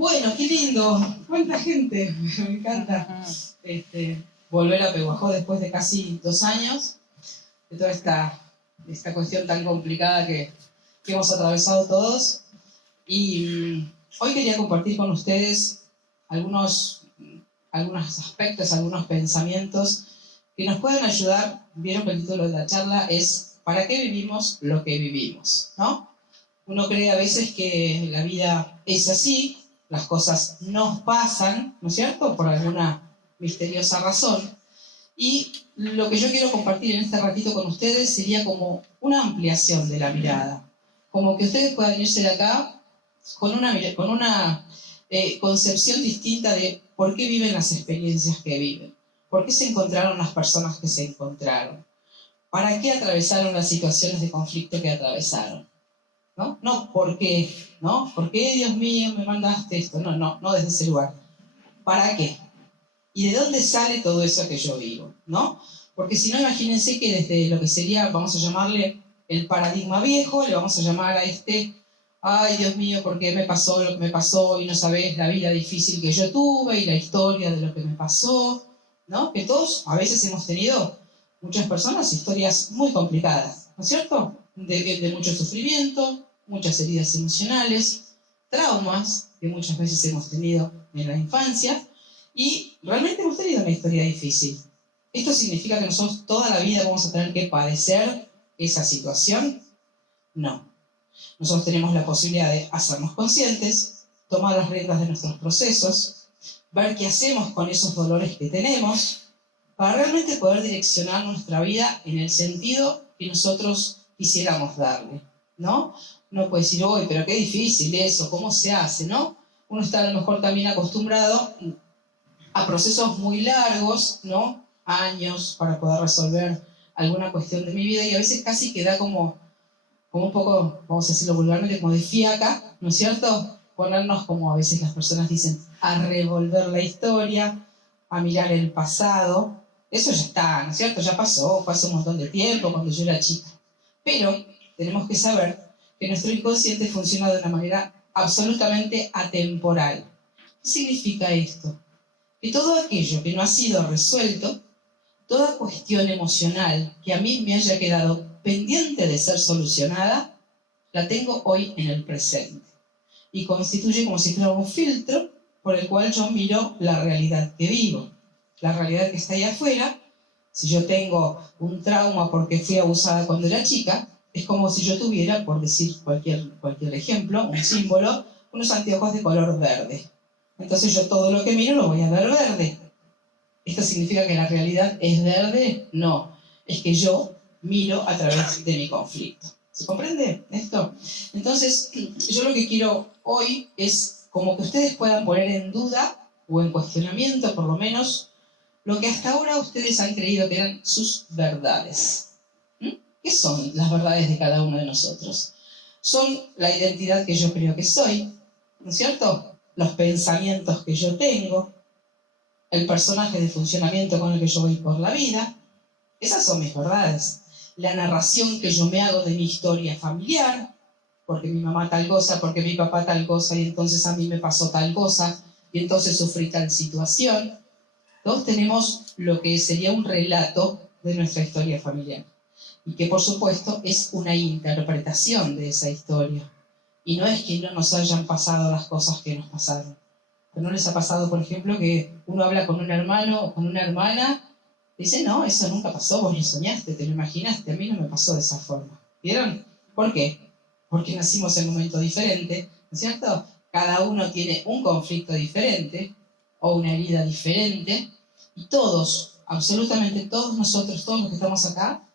Bueno, qué lindo, cuánta gente, me encanta volver a Pehuajó después de casi 2 años, de toda esta cuestión tan complicada que hemos atravesado todos. Y hoy quería compartir con ustedes algunos aspectos, algunos pensamientos que nos pueden ayudar. Vieron que el título de la charla es ¿para qué vivimos lo que vivimos? ¿No? Uno cree a veces que la vida es así, las cosas nos pasan, ¿no es cierto?, por alguna misteriosa razón. Y lo que yo quiero compartir en este ratito con ustedes sería como una ampliación de la mirada. Como que ustedes puedan irse de acá con una concepción distinta de por qué viven las experiencias que viven, por qué se encontraron las personas que se encontraron, para qué atravesaron las situaciones de conflicto que atravesaron. ¿No? No, ¿por qué? ¿No? ¿Por qué, Dios mío, me mandaste esto? No desde ese lugar. ¿Para qué? ¿Y de dónde sale todo eso que yo vivo? ¿No? Porque si no, imagínense que desde lo que sería, vamos a llamarle el paradigma viejo, le vamos a llamar a ay, Dios mío, ¿por qué me pasó lo que me pasó? Y no sabés la vida difícil que yo tuve y la historia de lo que me pasó, ¿no? Que todos a veces hemos tenido, muchas personas, historias muy complicadas, ¿no es cierto? De mucho sufrimiento, muchas heridas emocionales, traumas que muchas veces hemos tenido en la infancia y realmente hemos tenido una historia difícil. ¿Esto significa que nosotros toda la vida vamos a tener que padecer esa situación? No. Nosotros tenemos la posibilidad de hacernos conscientes, tomar las riendas de nuestros procesos, ver qué hacemos con esos dolores que tenemos, para realmente poder direccionar nuestra vida en el sentido que nosotros quisiéramos darle, ¿no? Uno puede decir, uy, pero qué difícil eso, ¿cómo se hace, no? Uno está a lo mejor también acostumbrado a procesos muy largos, ¿no? Años para poder resolver alguna cuestión de mi vida y a veces casi queda como un poco, vamos a decirlo vulgarmente, como de fiaca, ¿no es cierto? Ponernos, como a veces las personas dicen, a revolver la historia, a mirar el pasado. Eso ya está, ¿no es cierto? Ya pasó, fue hace un montón de tiempo, cuando yo era chica. Pero tenemos que saber que nuestro inconsciente funciona de una manera absolutamente atemporal. ¿Qué significa esto? Que todo aquello que no ha sido resuelto, toda cuestión emocional que a mí me haya quedado pendiente de ser solucionada, la tengo hoy en el presente. Y constituye como si fuera un filtro por el cual yo miro la realidad que vivo. La realidad que está ahí afuera, si yo tengo un trauma porque fui abusada cuando era chica, es como si yo tuviera, por decir cualquier ejemplo, un símbolo, unos anteojos de color verde. Entonces yo todo lo que miro lo voy a ver verde. ¿Esto significa que la realidad es verde? No, es que yo miro a través de mi conflicto. ¿Se comprende esto? Entonces, yo lo que quiero hoy es como que ustedes puedan poner en duda o en cuestionamiento, por lo menos, lo que hasta ahora ustedes han creído que eran sus verdades. ¿Qué son las verdades de cada uno de nosotros? Son la identidad que yo creo que soy, ¿no es cierto? Los pensamientos que yo tengo, el personaje de funcionamiento con el que yo voy por la vida. Esas son mis verdades. La narración que yo me hago de mi historia familiar, porque mi mamá tal cosa, porque mi papá tal cosa, y entonces a mí me pasó tal cosa, y entonces sufrí tal situación. Todos tenemos lo que sería un relato de nuestra historia familiar, y que por supuesto es una interpretación de esa historia. Y no es que no nos hayan pasado las cosas que nos pasaron. ¿No les ha pasado, por ejemplo, que uno habla con un hermano o con una hermana? Dice, no, eso nunca pasó, vos lo soñaste, te lo imaginaste, a mí no me pasó de esa forma. ¿Vieron? ¿Por qué? Porque nacimos en un momento diferente, ¿no es cierto? Cada uno tiene un conflicto diferente o una herida diferente y todos, absolutamente todos nosotros, todos los que estamos acá,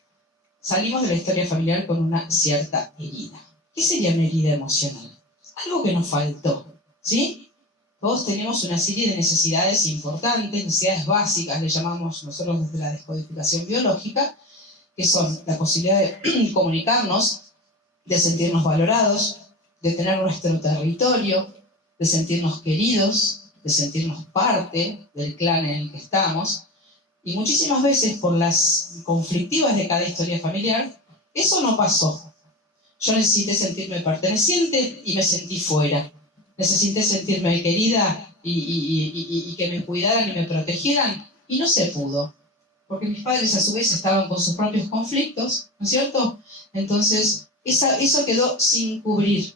salimos de la historia familiar con una cierta herida. ¿Qué sería una herida emocional? Algo que nos faltó, ¿sí? Todos tenemos una serie de necesidades importantes, necesidades básicas, le llamamos nosotros desde la descodificación biológica, que son la posibilidad de comunicarnos, de sentirnos valorados, de tener nuestro territorio, de sentirnos queridos, de sentirnos parte del clan en el que estamos. Y muchísimas veces, por las conflictivas de cada historia familiar, eso no pasó. Yo necesité sentirme perteneciente y me sentí fuera. necesité sentirme querida y que me cuidaran y me protegieran, y no se pudo, porque mis padres a su vez estaban con sus propios conflictos, ¿no es cierto? Entonces, eso quedó sin cubrir.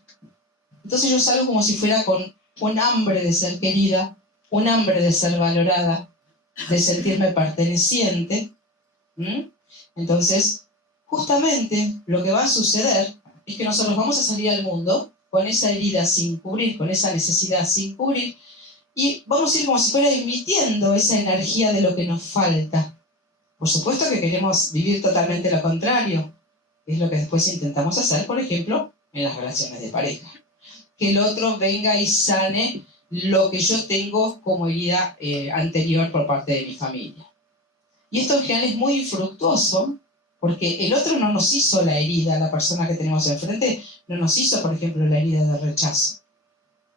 Entonces yo salgo como si fuera con un hambre de ser querida, un hambre de ser valorada, de sentirme perteneciente. Entonces, justamente lo que va a suceder es que nosotros vamos a salir al mundo con esa herida sin cubrir, con esa necesidad sin cubrir, y vamos a ir como si fuera emitiendo esa energía de lo que nos falta. Por supuesto que queremos vivir totalmente lo contrario, que es lo que después intentamos hacer, por ejemplo, en las relaciones de pareja. Que el otro venga y sane lo que yo tengo como herida anterior por parte de mi familia. Y esto en general es muy infructuoso, porque el otro no nos hizo la herida, la persona que tenemos enfrente, no nos hizo, por ejemplo, la herida de rechazo.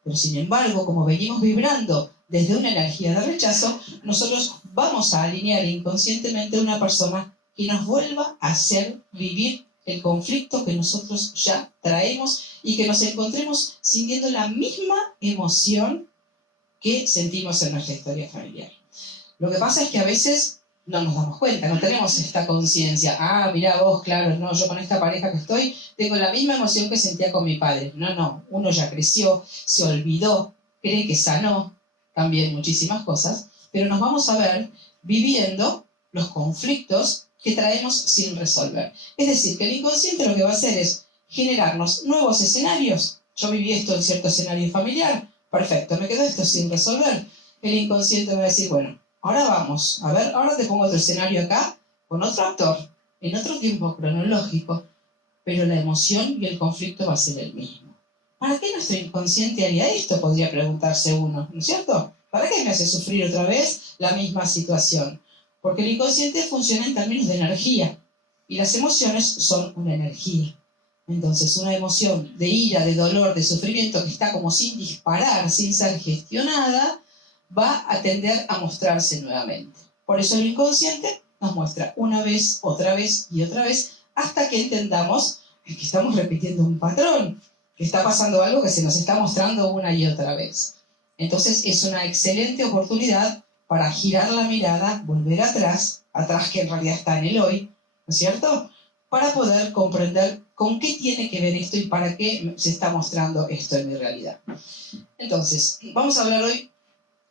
Pero sin embargo, como venimos vibrando desde una energía de rechazo, nosotros vamos a alinear inconscientemente a una persona que nos vuelva a hacer vivir el conflicto que nosotros ya traemos y que nos encontremos sintiendo la misma emoción que sentimos en nuestra historia familiar. Lo que pasa es que a veces no nos damos cuenta, no tenemos esta conciencia. Ah, mirá vos, claro, no, yo con esta pareja que estoy tengo la misma emoción que sentía con mi padre. No, uno ya creció, se olvidó, cree que sanó también muchísimas cosas, pero nos vamos a ver viviendo los conflictos que traemos sin resolver. Es decir, que el inconsciente lo que va a hacer es generarnos nuevos escenarios. Yo viví esto en cierto escenario familiar, perfecto, me quedó esto sin resolver. El inconsciente me va a decir, bueno, ahora vamos, a ver, ahora te pongo otro escenario acá, con otro actor, en otro tiempo cronológico, pero la emoción y el conflicto va a ser el mismo. ¿Para qué nuestro inconsciente haría esto? Podría preguntarse uno, ¿no es cierto? ¿Para qué me hace sufrir otra vez la misma situación? Porque el inconsciente funciona en términos de energía, y las emociones son una energía. Entonces, una emoción de ira, de dolor, de sufrimiento que está como sin disparar, sin ser gestionada, va a tender a mostrarse nuevamente. Por eso el inconsciente nos muestra una vez, otra vez y otra vez, hasta que entendamos que estamos repitiendo un patrón, que está pasando algo que se nos está mostrando una y otra vez. Entonces es una excelente oportunidad para girar la mirada, volver atrás que en realidad está en el hoy, ¿no es cierto? Para poder comprender con qué tiene que ver esto y para qué se está mostrando esto en mi realidad. Entonces, vamos a hablar hoy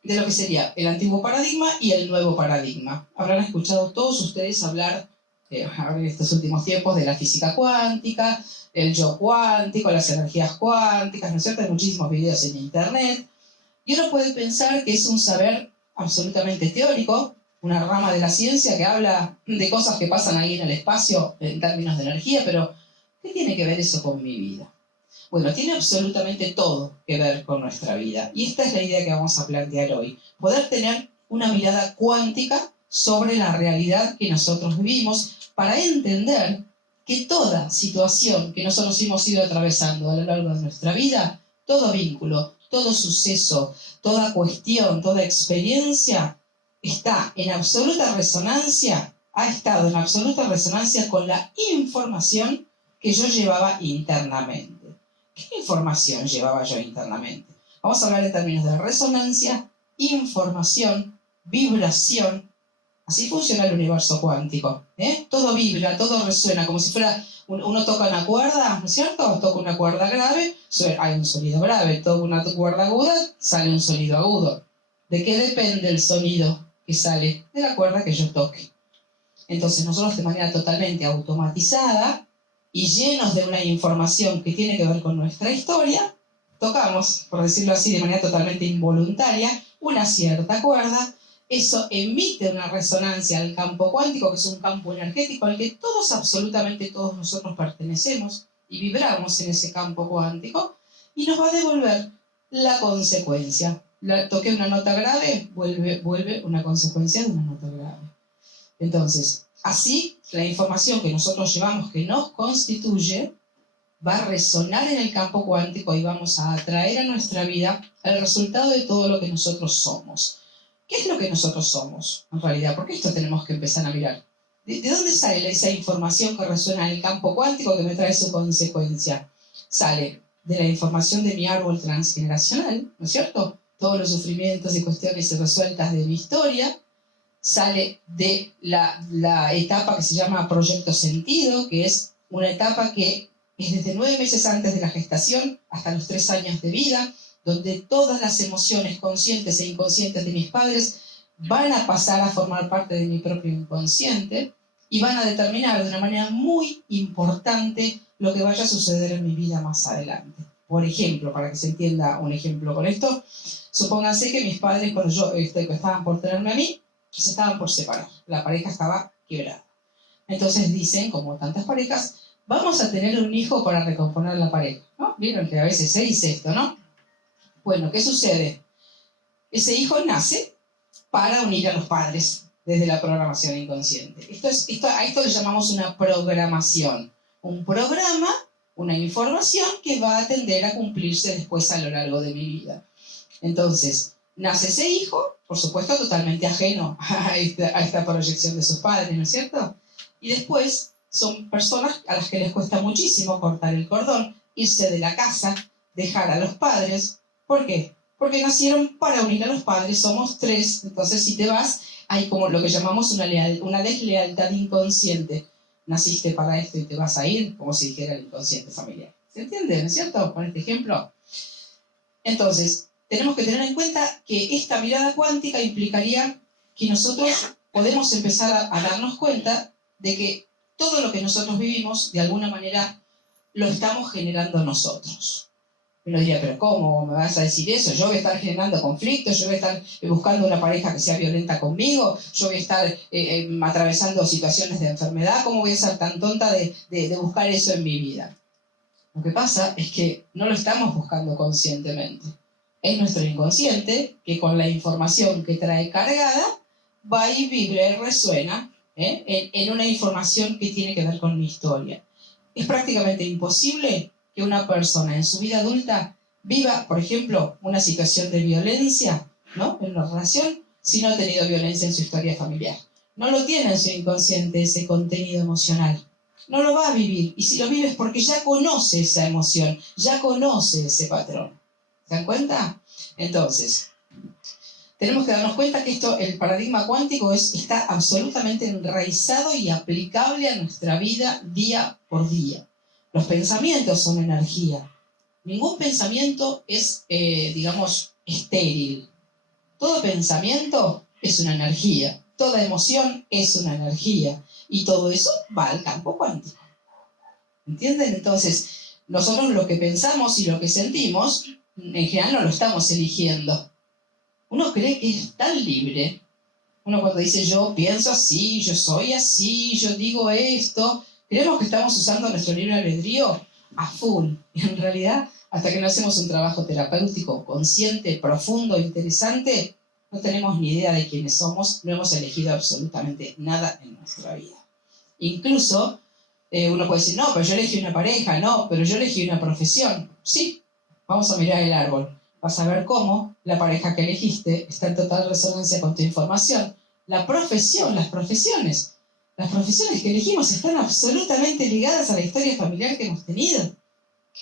de lo que sería el antiguo paradigma y el nuevo paradigma. Habrán escuchado todos ustedes hablar en estos últimos tiempos de la física cuántica, el yo cuántico, las energías cuánticas, ¿no es cierto? Hay muchísimos videos en internet. Y uno puede pensar que es un saber absolutamente teórico, una rama de la ciencia que habla de cosas que pasan ahí en el espacio en términos de energía, pero ¿qué tiene que ver eso con mi vida? Bueno, tiene absolutamente todo que ver con nuestra vida. Y esta es la idea que vamos a plantear hoy. Poder tener una mirada cuántica sobre la realidad que nosotros vivimos para entender que toda situación que nosotros hemos ido atravesando a lo largo de nuestra vida, todo vínculo, todo suceso, toda cuestión, toda experiencia, está en absoluta resonancia, ha estado en absoluta resonancia con la información que yo llevaba internamente. ¿Qué información llevaba yo internamente? Vamos a hablar en términos de resonancia, información, vibración. Así funciona el universo cuántico. Todo vibra, todo resuena, como si fuera, uno toca una cuerda, ¿no es cierto? Toca una cuerda grave, hay un sonido grave. Toca una cuerda aguda, sale un sonido agudo. ¿De qué depende el sonido que sale? De la cuerda que yo toque. Entonces nosotros de manera totalmente automatizada y llenos de una información que tiene que ver con nuestra historia, tocamos, por decirlo así, de manera totalmente involuntaria, una cierta cuerda. Eso emite una resonancia al campo cuántico, que es un campo energético al que todos, absolutamente todos nosotros pertenecemos y vibramos en ese campo cuántico, y nos va a devolver la consecuencia. Toqué una nota grave, vuelve una consecuencia de una nota grave. Entonces, así, la información que nosotros llevamos, que nos constituye, va a resonar en el campo cuántico y vamos a atraer a nuestra vida el resultado de todo lo que nosotros somos. ¿Qué es lo que nosotros somos, en realidad? Porque esto tenemos que empezar a mirar. ¿De dónde sale esa información que resuena en el campo cuántico que me trae su consecuencia? Sale de la información de mi árbol transgeneracional, ¿no es cierto? Todos los sufrimientos y cuestiones irresueltas de mi historia. Sale de la etapa que se llama proyecto sentido, que es una etapa que es desde 9 meses antes de la gestación hasta los 3 años de vida, donde todas las emociones conscientes e inconscientes de mis padres van a pasar a formar parte de mi propio inconsciente y van a determinar de una manera muy importante lo que vaya a suceder en mi vida más adelante. Por ejemplo, para que se entienda un ejemplo con esto, supónganse que mis padres, cuando estaban por tenerme a mí, se estaban por separar. La pareja estaba quebrada. Entonces dicen, como tantas parejas, vamos a tener un hijo para recomponer la pareja, ¿no? Vieron que a veces se dice esto, ¿no? Bueno, ¿qué sucede? Ese hijo nace para unir a los padres desde la programación inconsciente. A esto le llamamos una programación. Un programa, una información que va a tender a cumplirse después a lo largo de mi vida. Entonces, nace ese hijo, por supuesto, totalmente ajeno a esta proyección de sus padres, ¿no es cierto? Y después son personas a las que les cuesta muchísimo cortar el cordón, irse de la casa, dejar a los padres. ¿Por qué? Porque nacieron para unir a los padres, somos 3, entonces si te vas, hay como lo que llamamos una deslealtad inconsciente. Naciste para esto y te vas a ir, como si dijera el inconsciente familiar. ¿Se entiende, no es cierto? Con este ejemplo. Entonces, tenemos que tener en cuenta que esta mirada cuántica implicaría que nosotros podemos empezar a darnos cuenta de que todo lo que nosotros vivimos, de alguna manera, lo estamos generando nosotros. Uno diría, pero ¿cómo me vas a decir eso? Yo voy a estar generando conflictos, yo voy a estar buscando una pareja que sea violenta conmigo, yo voy a estar atravesando situaciones de enfermedad, ¿cómo voy a ser tan tonta de buscar eso en mi vida? Lo que pasa es que no lo estamos buscando conscientemente. Es nuestro inconsciente que con la información que trae cargada va y vibra y resuena en una información que tiene que ver con mi historia. Es prácticamente imposible que una persona en su vida adulta viva, por ejemplo, una situación de violencia, ¿no?, en una relación, si no ha tenido violencia en su historia familiar. No lo tiene en su inconsciente ese contenido emocional. No lo va a vivir. Y si lo vive es porque ya conoce esa emoción, ya conoce ese patrón. ¿Se dan cuenta? Entonces, tenemos que darnos cuenta que el paradigma cuántico está absolutamente enraizado y aplicable a nuestra vida día por día. Los pensamientos son energía. Ningún pensamiento es, estéril. Todo pensamiento es una energía. Toda emoción es una energía. Y todo eso va al campo cuántico. ¿Entienden? Entonces, nosotros lo que pensamos y lo que sentimos, en general no lo estamos eligiendo. Uno cree que es tan libre. Uno cuando dice yo pienso así, yo soy así, yo digo esto, creemos que estamos usando nuestro libre albedrío a full. Y en realidad, hasta que no hacemos un trabajo terapéutico consciente, profundo, interesante, no tenemos ni idea de quiénes somos, no hemos elegido absolutamente nada en nuestra vida. Incluso, uno puede decir, no, pero yo elegí una pareja, no, pero yo elegí una profesión. Sí, vamos a mirar el árbol. Vas a ver cómo la pareja que elegiste está en total resonancia con tu información. La profesión, las profesiones que elegimos están absolutamente ligadas a la historia familiar que hemos tenido.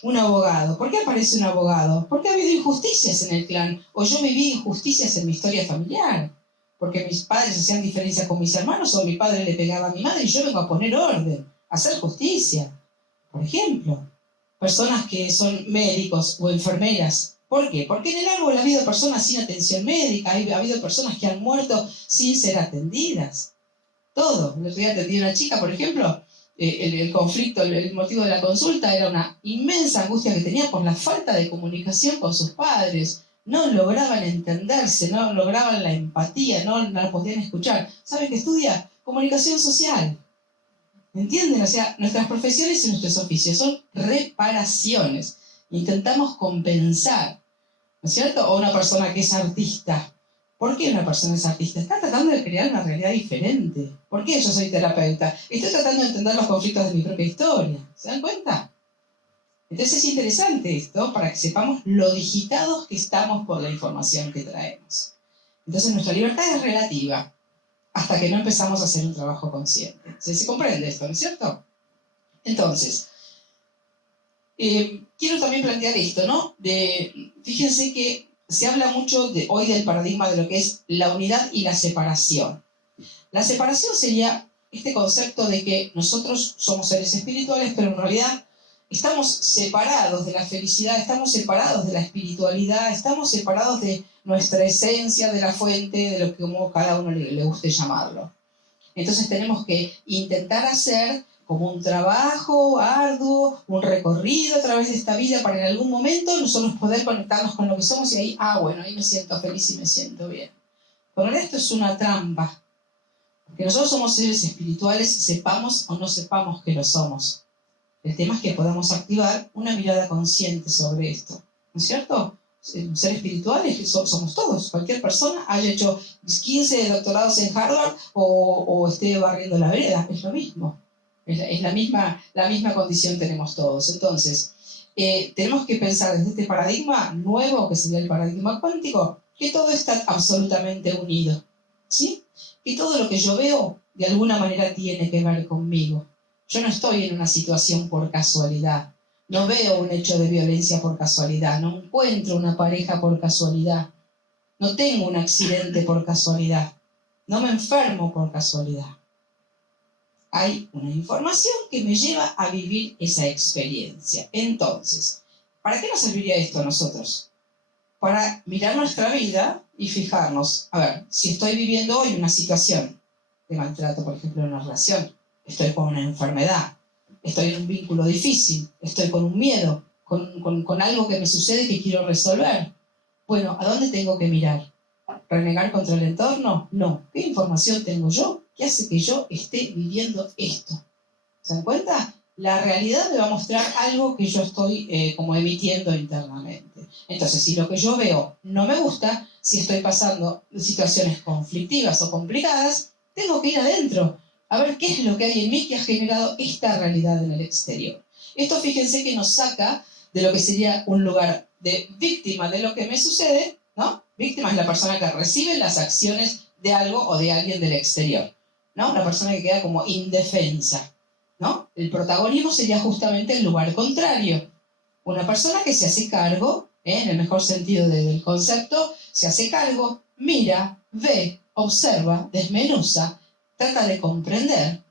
Un abogado. ¿Por qué aparece un abogado? Porque ha habido injusticias en el clan. O yo viví injusticias en mi historia familiar. Porque mis padres hacían diferencia con mis hermanos, o mi padre le pegaba a mi madre y yo vengo a poner orden, a hacer justicia. Por ejemplo, personas que son médicos o enfermeras. ¿Por qué? Porque en el árbol ha habido personas sin atención médica, ha habido personas que han muerto sin ser atendidas. Todo. El otro día atendí a una chica, por ejemplo, el conflicto, el motivo de la consulta era una inmensa angustia que tenía por la falta de comunicación con sus padres. No lograban entenderse, no lograban la empatía, no la podían escuchar. ¿Saben qué estudia? Comunicación social. ¿Entienden? O sea, nuestras profesiones y nuestros oficios son reparaciones. Intentamos compensar, ¿no es cierto? O una persona que es artista. ¿Por qué una persona es artista? Está tratando de crear una realidad diferente. ¿Por qué yo soy terapeuta? Estoy tratando de entender los conflictos de mi propia historia. ¿Se dan cuenta? Entonces es interesante esto para que sepamos lo digitados que estamos por la información que traemos. Entonces nuestra libertad es relativa hasta que no empezamos a hacer un trabajo consciente. ¿Se comprende esto, no es cierto? Entonces, quiero también plantear esto, ¿no? Fíjense que se habla mucho hoy del paradigma de lo que es la unidad y la separación. La separación sería este concepto de que nosotros somos seres espirituales, pero en realidad estamos separados de la felicidad, estamos separados de la espiritualidad, estamos separados de nuestra esencia, de la fuente, de lo que como cada uno le guste llamarlo. Entonces tenemos que intentar hacer como un trabajo arduo, un recorrido a través de esta vida para en algún momento nosotros poder conectarnos con lo que somos y ahí, bueno, ahí me siento feliz y me siento bien. Pero esto es una trampa, porque nosotros somos seres espirituales, sepamos o no sepamos que lo somos. El tema es que podamos activar una mirada consciente sobre esto, ¿no es cierto? Ser espirituales somos todos, cualquier persona haya hecho 15 doctorados en Harvard o esté barriendo la vereda, es lo mismo, es la misma condición tenemos todos. Entonces, tenemos que pensar desde este paradigma nuevo, que sería el paradigma cuántico, que todo está absolutamente unido, ¿sí? Que todo lo que yo veo de alguna manera tiene que ver conmigo. Yo no estoy en una situación por casualidad. No veo un hecho de violencia por casualidad. No encuentro una pareja por casualidad. No tengo un accidente por casualidad. No me enfermo por casualidad. Hay una información que me lleva a vivir esa experiencia. Entonces, ¿para qué nos serviría esto a nosotros? Para mirar nuestra vida y fijarnos, a ver, si estoy viviendo hoy una situación de maltrato, por ejemplo, en una relación, estoy con una enfermedad, estoy en un vínculo difícil, estoy con un miedo, con algo que me sucede que quiero resolver. Bueno, ¿a dónde tengo que mirar? ¿Renegar contra el entorno? No. ¿Qué información tengo yo que hace que yo esté viviendo esto? ¿Se dan cuenta? La realidad me va a mostrar algo que yo estoy como emitiendo internamente. Entonces, si lo que yo veo no me gusta, si estoy pasando situaciones conflictivas o complicadas, tengo que ir adentro a ver qué es lo que hay en mí que ha generado esta realidad en el exterior. Esto, fíjense, que nos saca de lo que sería un lugar de víctima de lo que me sucede, ¿no? Víctima es la persona que recibe las acciones de algo o de alguien del exterior, ¿no? Una persona que queda como indefensa, ¿no? El protagonismo sería justamente el lugar contrario. Una persona que se hace cargo, en el mejor sentido del concepto, se hace cargo, mira, ve, observa, desmenuza, trata de comprender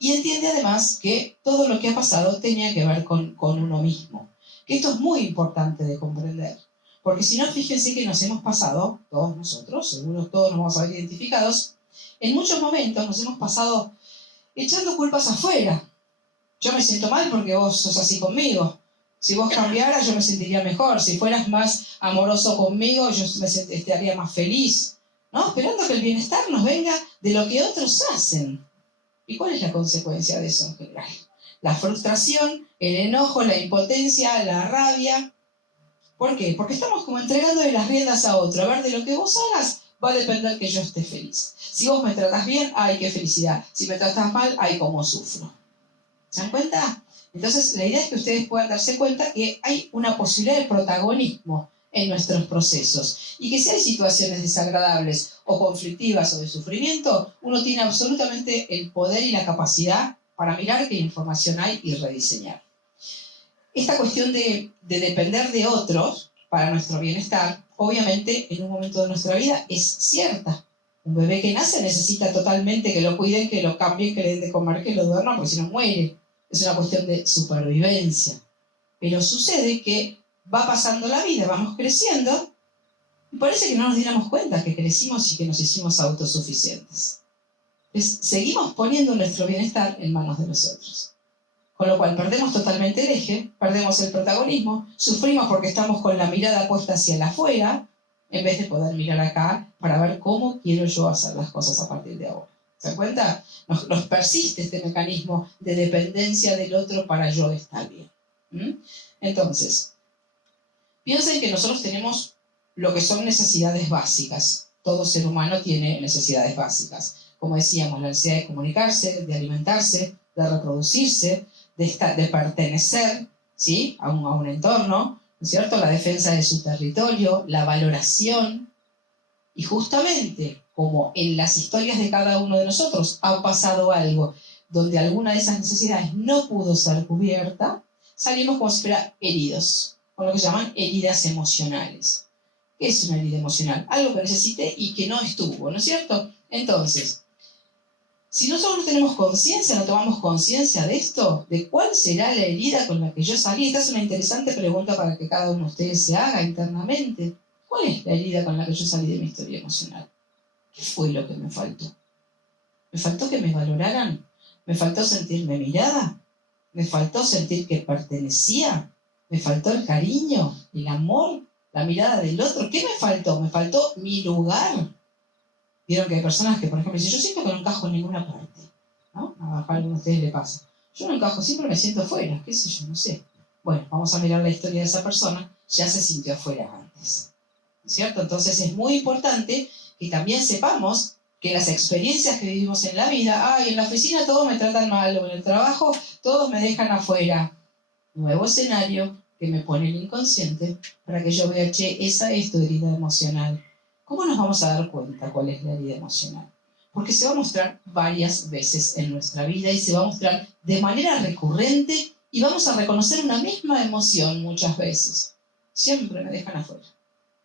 y entiende además que todo lo que ha pasado tenía que ver con uno mismo. Que esto es muy importante de comprender, porque si no, fíjense que nos hemos pasado, todos nosotros, seguro todos nos vamos a ver identificados, en muchos momentos nos hemos pasado echando culpas afuera. Yo me siento mal porque vos sos así conmigo. Si vos cambiaras, yo me sentiría mejor. Si fueras más amoroso conmigo, yo estaría más feliz. ¿No? Esperando que el bienestar nos venga de lo que otros hacen. ¿Y cuál es la consecuencia de eso en general? La frustración, el enojo, la impotencia, la rabia. ¿Por qué? Porque estamos como entregándole las riendas a otro. A ver, de lo que vos hagas, va a depender que yo esté feliz. Si vos me tratás bien, ¡ay, qué felicidad! Si me tratás mal, ¡ay, cómo sufro! ¿Se dan cuenta? Entonces, la idea es que ustedes puedan darse cuenta que hay una posibilidad de protagonismo en nuestros procesos. Y que si hay situaciones desagradables o conflictivas o de sufrimiento, uno tiene absolutamente el poder y la capacidad para mirar qué información hay y rediseñar. Esta cuestión de depender de otros para nuestro bienestar, obviamente, en un momento de nuestra vida es cierta. Un bebé que nace necesita totalmente que lo cuiden, que lo cambien, que le den de comer, que lo duerman, porque si no muere. Es una cuestión de supervivencia. Pero sucede que va pasando la vida, vamos creciendo, y parece que no nos diéramos cuenta que crecimos y que nos hicimos autosuficientes. Entonces, seguimos poniendo nuestro bienestar en manos de los otros. Con lo cual perdemos totalmente el eje, perdemos el protagonismo, sufrimos porque estamos con la mirada puesta hacia el afuera, en vez de poder mirar acá para ver cómo quiero yo hacer las cosas a partir de ahora. ¿Se dan cuenta? Nos persiste este mecanismo de dependencia del otro para yo estar bien. Entonces, piensen que nosotros tenemos lo que son necesidades básicas. Todo ser humano tiene necesidades básicas. Como decíamos, la necesidad de comunicarse, de alimentarse, de reproducirse, de pertenecer, ¿sí? a un entorno, ¿no es cierto? La defensa de su territorio, la valoración. Y justamente, como en las historias de cada uno de nosotros ha pasado algo donde alguna de esas necesidades no pudo ser cubierta, salimos como si fuera heridos, con lo que llaman heridas emocionales. ¿Qué es una herida emocional? Algo que necesité y que no estuvo, ¿no es cierto? Entonces, si nosotros no tenemos conciencia, no tomamos conciencia de esto, de cuál será la herida con la que yo salí, esta es una interesante pregunta para que cada uno de ustedes se haga internamente. ¿Cuál es la herida con la que yo salí de mi historia emocional? ¿Qué fue lo que me faltó? ¿Me faltó que me valoraran? ¿Me faltó sentirme mirada? ¿Me faltó sentir que pertenecía? ¿Me faltó el cariño, el amor, la mirada del otro? ¿Qué me faltó? ¿Me faltó mi lugar? Vieron que hay personas que, por ejemplo, dicen, yo siento que no encajo en ninguna parte, ¿no? A algunos de ustedes le pasa. Yo no encajo, siempre me siento fuera, qué sé yo, no sé. Bueno, vamos a mirar la historia de esa persona, ya se sintió afuera antes, ¿cierto? Entonces es muy importante que también sepamos que las experiencias que vivimos en la vida, en la oficina todos me tratan mal, o en el trabajo todos me dejan afuera. Nuevo escenario que me pone el inconsciente para que yo vea, esa es tu herida emocional. ¿Cómo nos vamos a dar cuenta cuál es la herida emocional? Porque se va a mostrar varias veces en nuestra vida y se va a mostrar de manera recurrente y vamos a reconocer una misma emoción muchas veces. Siempre me dejan afuera.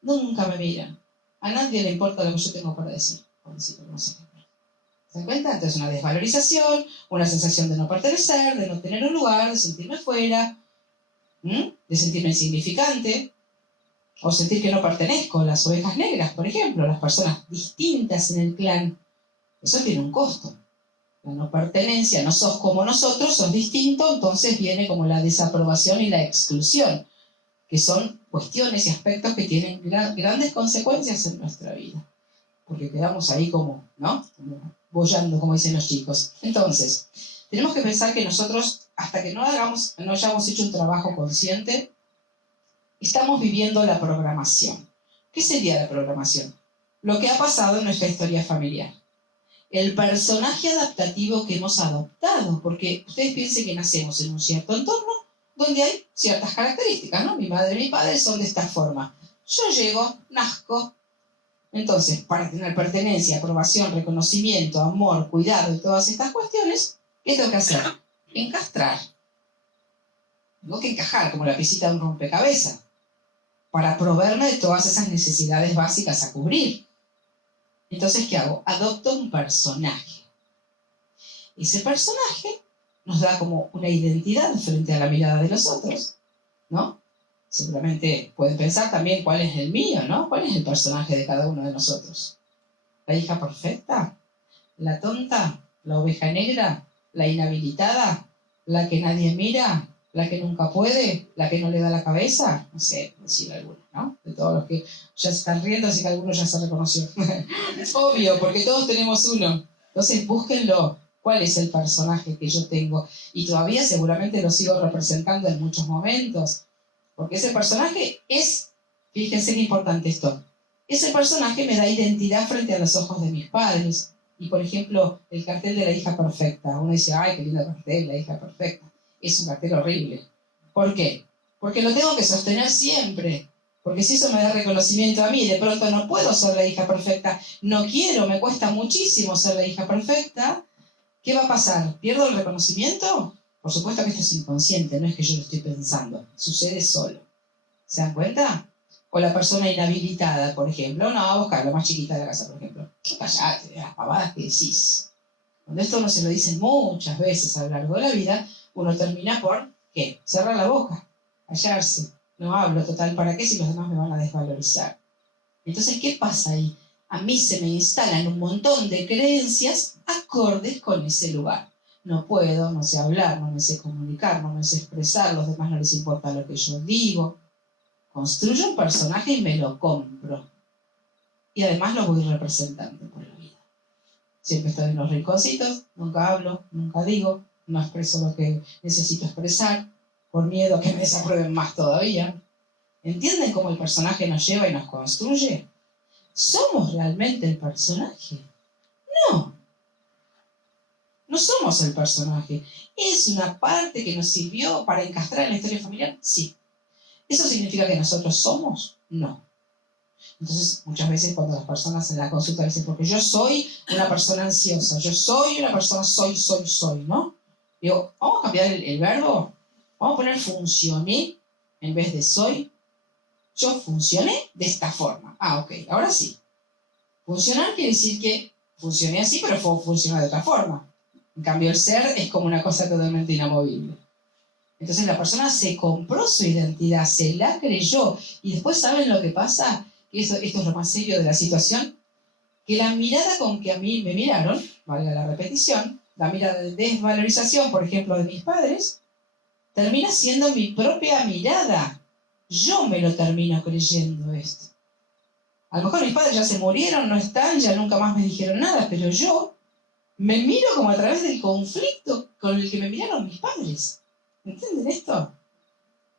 Nunca me miran. A nadie le importa lo que yo tengo para decir. Por decirlo, no sé. ¿Se dan cuenta? Entonces una desvalorización, una sensación de no pertenecer, de no tener un lugar, de sentirme fuera, de sentirme insignificante. O sentir que no pertenezco, las ovejas negras, por ejemplo, las personas distintas en el clan. Eso tiene un costo. La no pertenencia, no sos como nosotros, sos distinto, entonces viene como la desaprobación y la exclusión, que son cuestiones y aspectos que tienen grandes consecuencias en nuestra vida. Porque quedamos ahí como, ¿no? Como boyando, como dicen los chicos. Entonces, tenemos que pensar que nosotros, hasta que no hayamos hecho un trabajo consciente, estamos viviendo la programación. ¿Qué sería la programación? Lo que ha pasado en nuestra historia familiar. El personaje adaptativo que hemos adoptado, porque ustedes piensen que nacemos en un cierto entorno donde hay ciertas características, ¿no? Mi madre y mi padre son de esta forma. Yo llego, nazco. Entonces, para tener pertenencia, aprobación, reconocimiento, amor, cuidado y todas estas cuestiones, ¿qué tengo que hacer? Encastrar. Tengo que encajar como la piecita de un rompecabezas, para proveerme de todas esas necesidades básicas a cubrir. Entonces, ¿qué hago? Adopto un personaje. Ese personaje nos da como una identidad frente a la mirada de los otros, ¿no? Seguramente pueden pensar también cuál es el mío, ¿no? ¿Cuál es el personaje de cada uno de nosotros? ¿La hija perfecta? ¿La tonta? ¿La oveja negra? ¿La inhabilitada? ¿La que nadie mira? ¿La que nunca puede? ¿La que no le da la cabeza? No sé, decir alguno, ¿no? De todos los que ya se están riendo, así que alguno ya se reconoció. Es obvio, porque todos tenemos uno. Entonces, búsquenlo. ¿Cuál es el personaje que yo tengo? Y todavía seguramente lo sigo representando en muchos momentos. Porque ese personaje es, fíjense qué importante esto, ese personaje me da identidad frente a los ojos de mis padres. Y, por ejemplo, el cartel de la hija perfecta. Uno dice, ay, qué lindo cartel, la hija perfecta. Es un cartel horrible. ¿Por qué? Porque lo tengo que sostener siempre. Porque si eso me da reconocimiento a mí, de pronto no puedo ser la hija perfecta, no quiero, me cuesta muchísimo ser la hija perfecta, ¿qué va a pasar? ¿Pierdo el reconocimiento? Por supuesto que esto es inconsciente, no es que yo lo estoy pensando, sucede solo. ¿Se dan cuenta? O la persona inhabilitada, por ejemplo, no, a buscar la más chiquita de la casa, por ejemplo. Callate, las pavadas que decís. Cuando esto no se lo dicen muchas veces a lo largo de la vida, uno termina por, ¿qué? Cerrar la boca, callarse. No hablo, total, ¿para qué si los demás me van a desvalorizar? Entonces, ¿qué pasa ahí? A mí se me instalan un montón de creencias acordes con ese lugar. No puedo, no sé hablar, no me sé comunicar, no me sé expresar, los demás no les importa lo que yo digo. Construyo un personaje y me lo compro. Y además lo voy representando por la vida. Siempre estoy en los rinconcitos, nunca hablo, nunca digo, no expreso lo que necesito expresar, por miedo a que me desaprueben más todavía. ¿Entienden cómo el personaje nos lleva y nos construye? ¿Somos realmente el personaje? No. No somos el personaje. ¿Es una parte que nos sirvió para encastrar en la historia familiar? Sí. ¿Eso significa que nosotros somos? No. Entonces, muchas veces cuando las personas en la consulta dicen, porque yo soy una persona ansiosa, yo soy una persona soy, ¿no? Digo, vamos a cambiar el verbo. Vamos a poner funcioné en vez de soy. Yo funcioné de esta forma. Ah, ok, ahora sí. Funcionar quiere decir que funcioné así, pero funcionar de otra forma. En cambio, el ser es como una cosa totalmente inamovible. Entonces la persona se compró su identidad, se la creyó. Y después, ¿saben lo que pasa? Esto es lo más serio de la situación. Que la mirada con que a mí me miraron, valga la repetición, la mirada de desvalorización, por ejemplo, de mis padres, termina siendo mi propia mirada. Yo me lo termino creyendo esto. A lo mejor mis padres ya se murieron, no están, ya nunca más me dijeron nada, pero yo me miro como a través del conflicto con el que me miraron mis padres. ¿Entienden esto?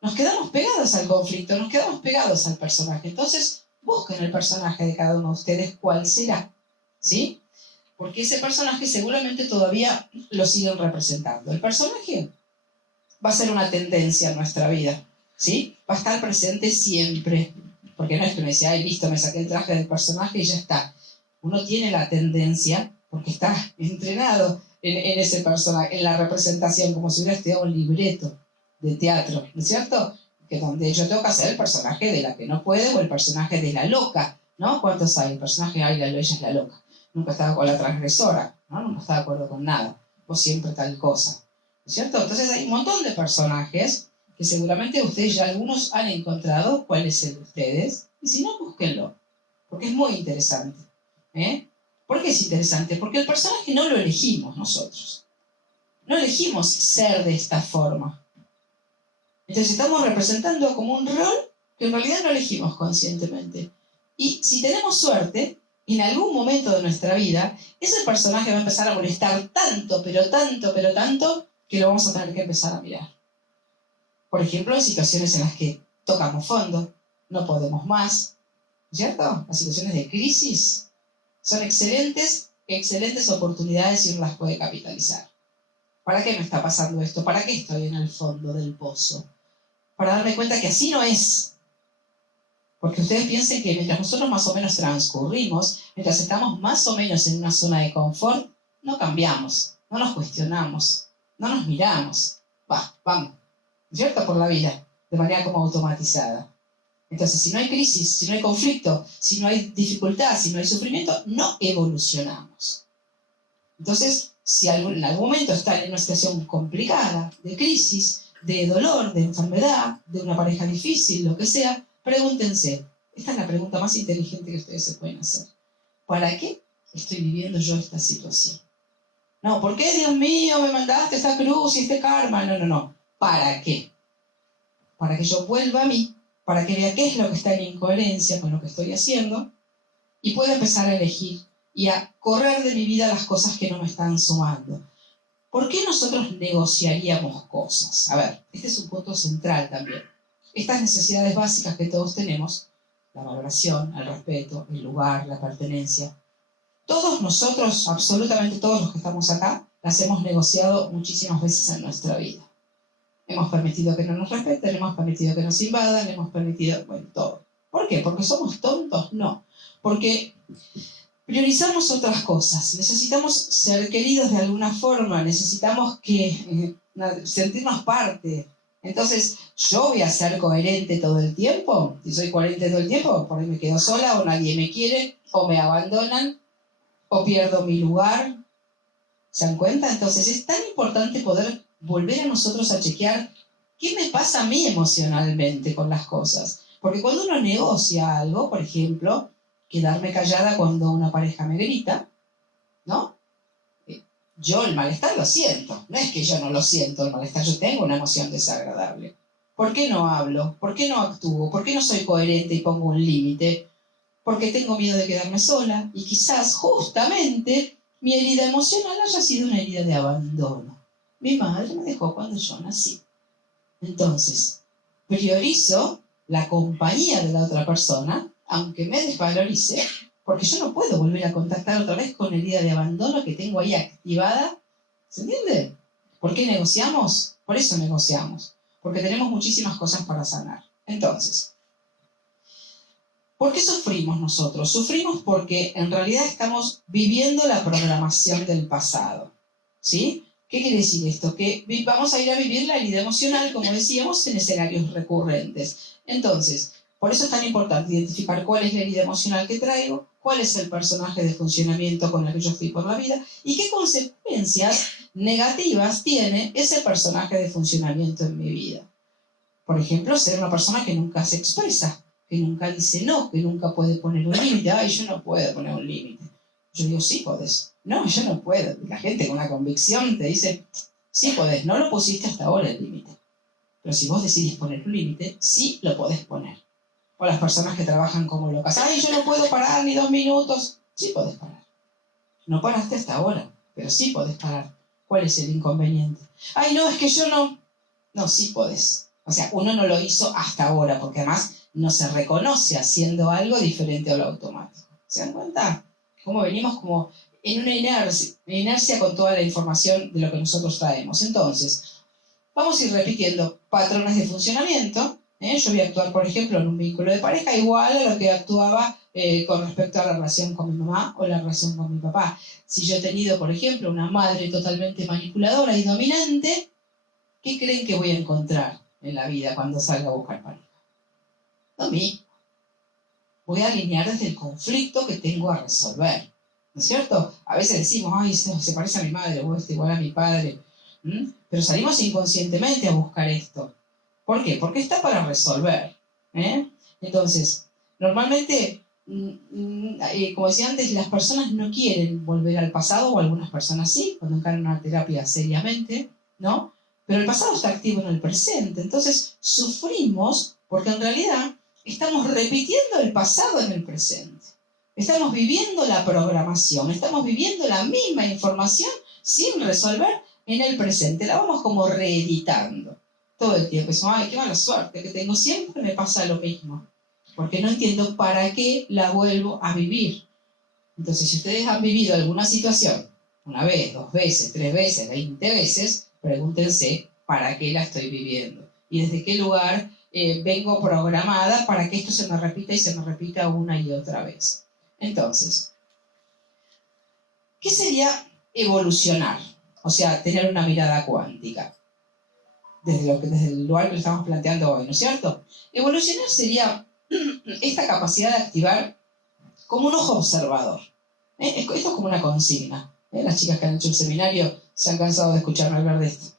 Nos quedamos pegados al conflicto, nos quedamos pegados al personaje. Entonces, busquen el personaje de cada uno de ustedes, cuál será, ¿sí? Porque ese personaje seguramente todavía lo siguen representando. El personaje va a ser una tendencia en nuestra vida, ¿sí? Va a estar presente siempre. Porque no es que me decía, ay, listo, me saqué el traje del personaje y ya está. Uno tiene la tendencia, porque está entrenado en ese personaje, en la representación, como si hubiera estudiado un libreto de teatro, ¿no es cierto? Que donde yo tengo que hacer el personaje de la que no puede o el personaje de la loca, ¿no? ¿Cuántos hay? El personaje, ay, ella es la loca. Nunca estaba con la transgresora, ¿no? Nunca estaba de acuerdo con nada. O siempre tal cosa, ¿no es cierto? Entonces hay un montón de personajes que seguramente ustedes ya algunos han encontrado cuál es el de ustedes, y si no, búsquenlo, porque es muy interesante. ¿Por qué es interesante? Porque el personaje no lo elegimos nosotros. No elegimos ser de esta forma. Entonces estamos representando como un rol que en realidad no elegimos conscientemente. Y si tenemos suerte, en algún momento de nuestra vida, ese personaje va a empezar a molestar tanto, pero tanto, pero tanto, que lo vamos a tener que empezar a mirar. Por ejemplo, en situaciones en las que tocamos fondo, no podemos más, ¿cierto? Las situaciones de crisis son excelentes oportunidades y uno las puede capitalizar. ¿Para qué me está pasando esto? ¿Para qué estoy en el fondo del pozo? Para darme cuenta que así no es. Porque ustedes piensen que mientras nosotros más o menos transcurrimos, mientras estamos más o menos en una zona de confort, no cambiamos, no nos cuestionamos, no nos miramos. Vamos, ¿cierto? Por la vida, de manera como automatizada. Entonces, si no hay crisis, si no hay conflicto, si no hay dificultad, si no hay sufrimiento, no evolucionamos. Entonces, si en algún momento están en una situación complicada, de crisis, de dolor, de enfermedad, de una pareja difícil, lo que sea, pregúntense. Esta es la pregunta más inteligente que ustedes se pueden hacer. ¿Para qué estoy viviendo yo esta situación? No, ¿por qué, Dios mío, me mandaste esta cruz y este karma? No. ¿Para qué? Para que yo vuelva a mí, para que vea qué es lo que está en incoherencia con lo que estoy haciendo y pueda empezar a elegir y a correr de mi vida las cosas que no me están sumando. ¿Por qué nosotros negociaríamos cosas? A ver, este es un punto central también. Estas necesidades básicas que todos tenemos, la valoración, el respeto, el lugar, la pertenencia, todos nosotros, absolutamente todos los que estamos acá, las hemos negociado muchísimas veces en nuestra vida. Hemos permitido que no nos respeten, hemos permitido que nos invadan, hemos permitido, bueno, todo. ¿Por qué? ¿Porque somos tontos? No. Porque priorizamos otras cosas. Necesitamos ser queridos de alguna forma, necesitamos sentirnos parte. Entonces, ¿yo voy a ser coherente todo el tiempo? Si soy coherente todo el tiempo, por ahí me quedo sola o nadie me quiere, o me abandonan, o pierdo mi lugar. ¿Se dan cuenta? Entonces, es tan importante poder volver a nosotros a chequear qué me pasa a mí emocionalmente con las cosas. Porque cuando uno negocia algo, por ejemplo, quedarme callada cuando una pareja me grita, ¿no? Yo el malestar lo siento. No es que yo no lo siento el malestar, yo tengo una emoción desagradable. ¿Por qué no hablo? ¿Por qué no actúo? ¿Por qué no soy coherente y pongo un límite? Porque tengo miedo de quedarme sola y quizás justamente mi herida emocional haya sido una herida de abandono. Mi madre me dejó cuando yo nací. Entonces, priorizo la compañía de la otra persona, aunque me desvalorice, porque yo no puedo volver a contactar otra vez con herida de abandono que tengo ahí activada. ¿Se entiende? ¿Por qué negociamos? Por eso negociamos, porque tenemos muchísimas cosas para sanar. Entonces, ¿por qué sufrimos nosotros? Sufrimos porque en realidad estamos viviendo la programación del pasado, ¿sí? ¿Qué quiere decir esto? Que vamos a ir a vivir la herida emocional, como decíamos, en escenarios recurrentes. Entonces, por eso es tan importante identificar cuál es la herida emocional que traigo, cuál es el personaje de funcionamiento con el que yo fui por la vida y qué consecuencias negativas tiene ese personaje de funcionamiento en mi vida. Por ejemplo, ser una persona que nunca se expresa, que nunca dice no, que nunca puede poner un límite. Ay, yo no puedo poner un límite. Yo digo, sí podés. No, yo no puedo. La gente con una convicción te dice, sí podés, no lo pusiste hasta ahora el límite. Pero si vos decidís poner un límite, sí lo podés poner. O las personas que trabajan como locas. Ay, yo no puedo parar ni 2 minutos. Sí podés parar. No paraste hasta ahora, pero sí podés parar. ¿Cuál es el inconveniente? Ay, no, es que yo no. No, sí podés. O sea, uno no lo hizo hasta ahora, porque además no se reconoce haciendo algo diferente a lo automático. ¿Se dan cuenta? Cómo venimos como en una inercia con toda la información de lo que nosotros traemos. Entonces, vamos a ir repitiendo patrones de funcionamiento. Yo voy a actuar, por ejemplo, en un vínculo de pareja igual a lo que actuaba con respecto a la relación con mi mamá o la relación con mi papá. Si yo he tenido, por ejemplo, una madre totalmente manipuladora y dominante, ¿qué creen que voy a encontrar en la vida cuando salga a buscar pareja? Lo mismo. Voy a alinear desde el conflicto que tengo a resolver. ¿No es cierto? A veces decimos, ay, se parece a mi madre, o es igual a mi padre. Pero salimos inconscientemente a buscar esto. ¿Por qué? Porque está para resolver. Entonces, normalmente, como decía antes, las personas no quieren volver al pasado, o algunas personas sí, cuando encaran una terapia seriamente, ¿no? Pero el pasado está activo en el presente. Entonces, sufrimos porque en realidad estamos repitiendo el pasado en el presente. Estamos viviendo la programación, estamos viviendo la misma información sin resolver en el presente. La vamos como reeditando todo el tiempo. Decimos, ay, qué mala suerte que tengo, siempre me pasa lo mismo. Porque no entiendo para qué la vuelvo a vivir. Entonces, si ustedes han vivido alguna situación, 1 vez, 2 veces, 3 veces, 20 veces, pregúntense para qué la estoy viviendo. Y desde qué lugar vengo programada para que esto se me repita y se me repita una y otra vez. Entonces, ¿qué sería evolucionar? O sea, tener una mirada cuántica. Desde el lugar que lo estamos planteando hoy, ¿no es cierto? Evolucionar sería esta capacidad de activar como un ojo observador. Esto es como una consigna. Las chicas que han hecho el seminario se han cansado de escucharme hablar de esto.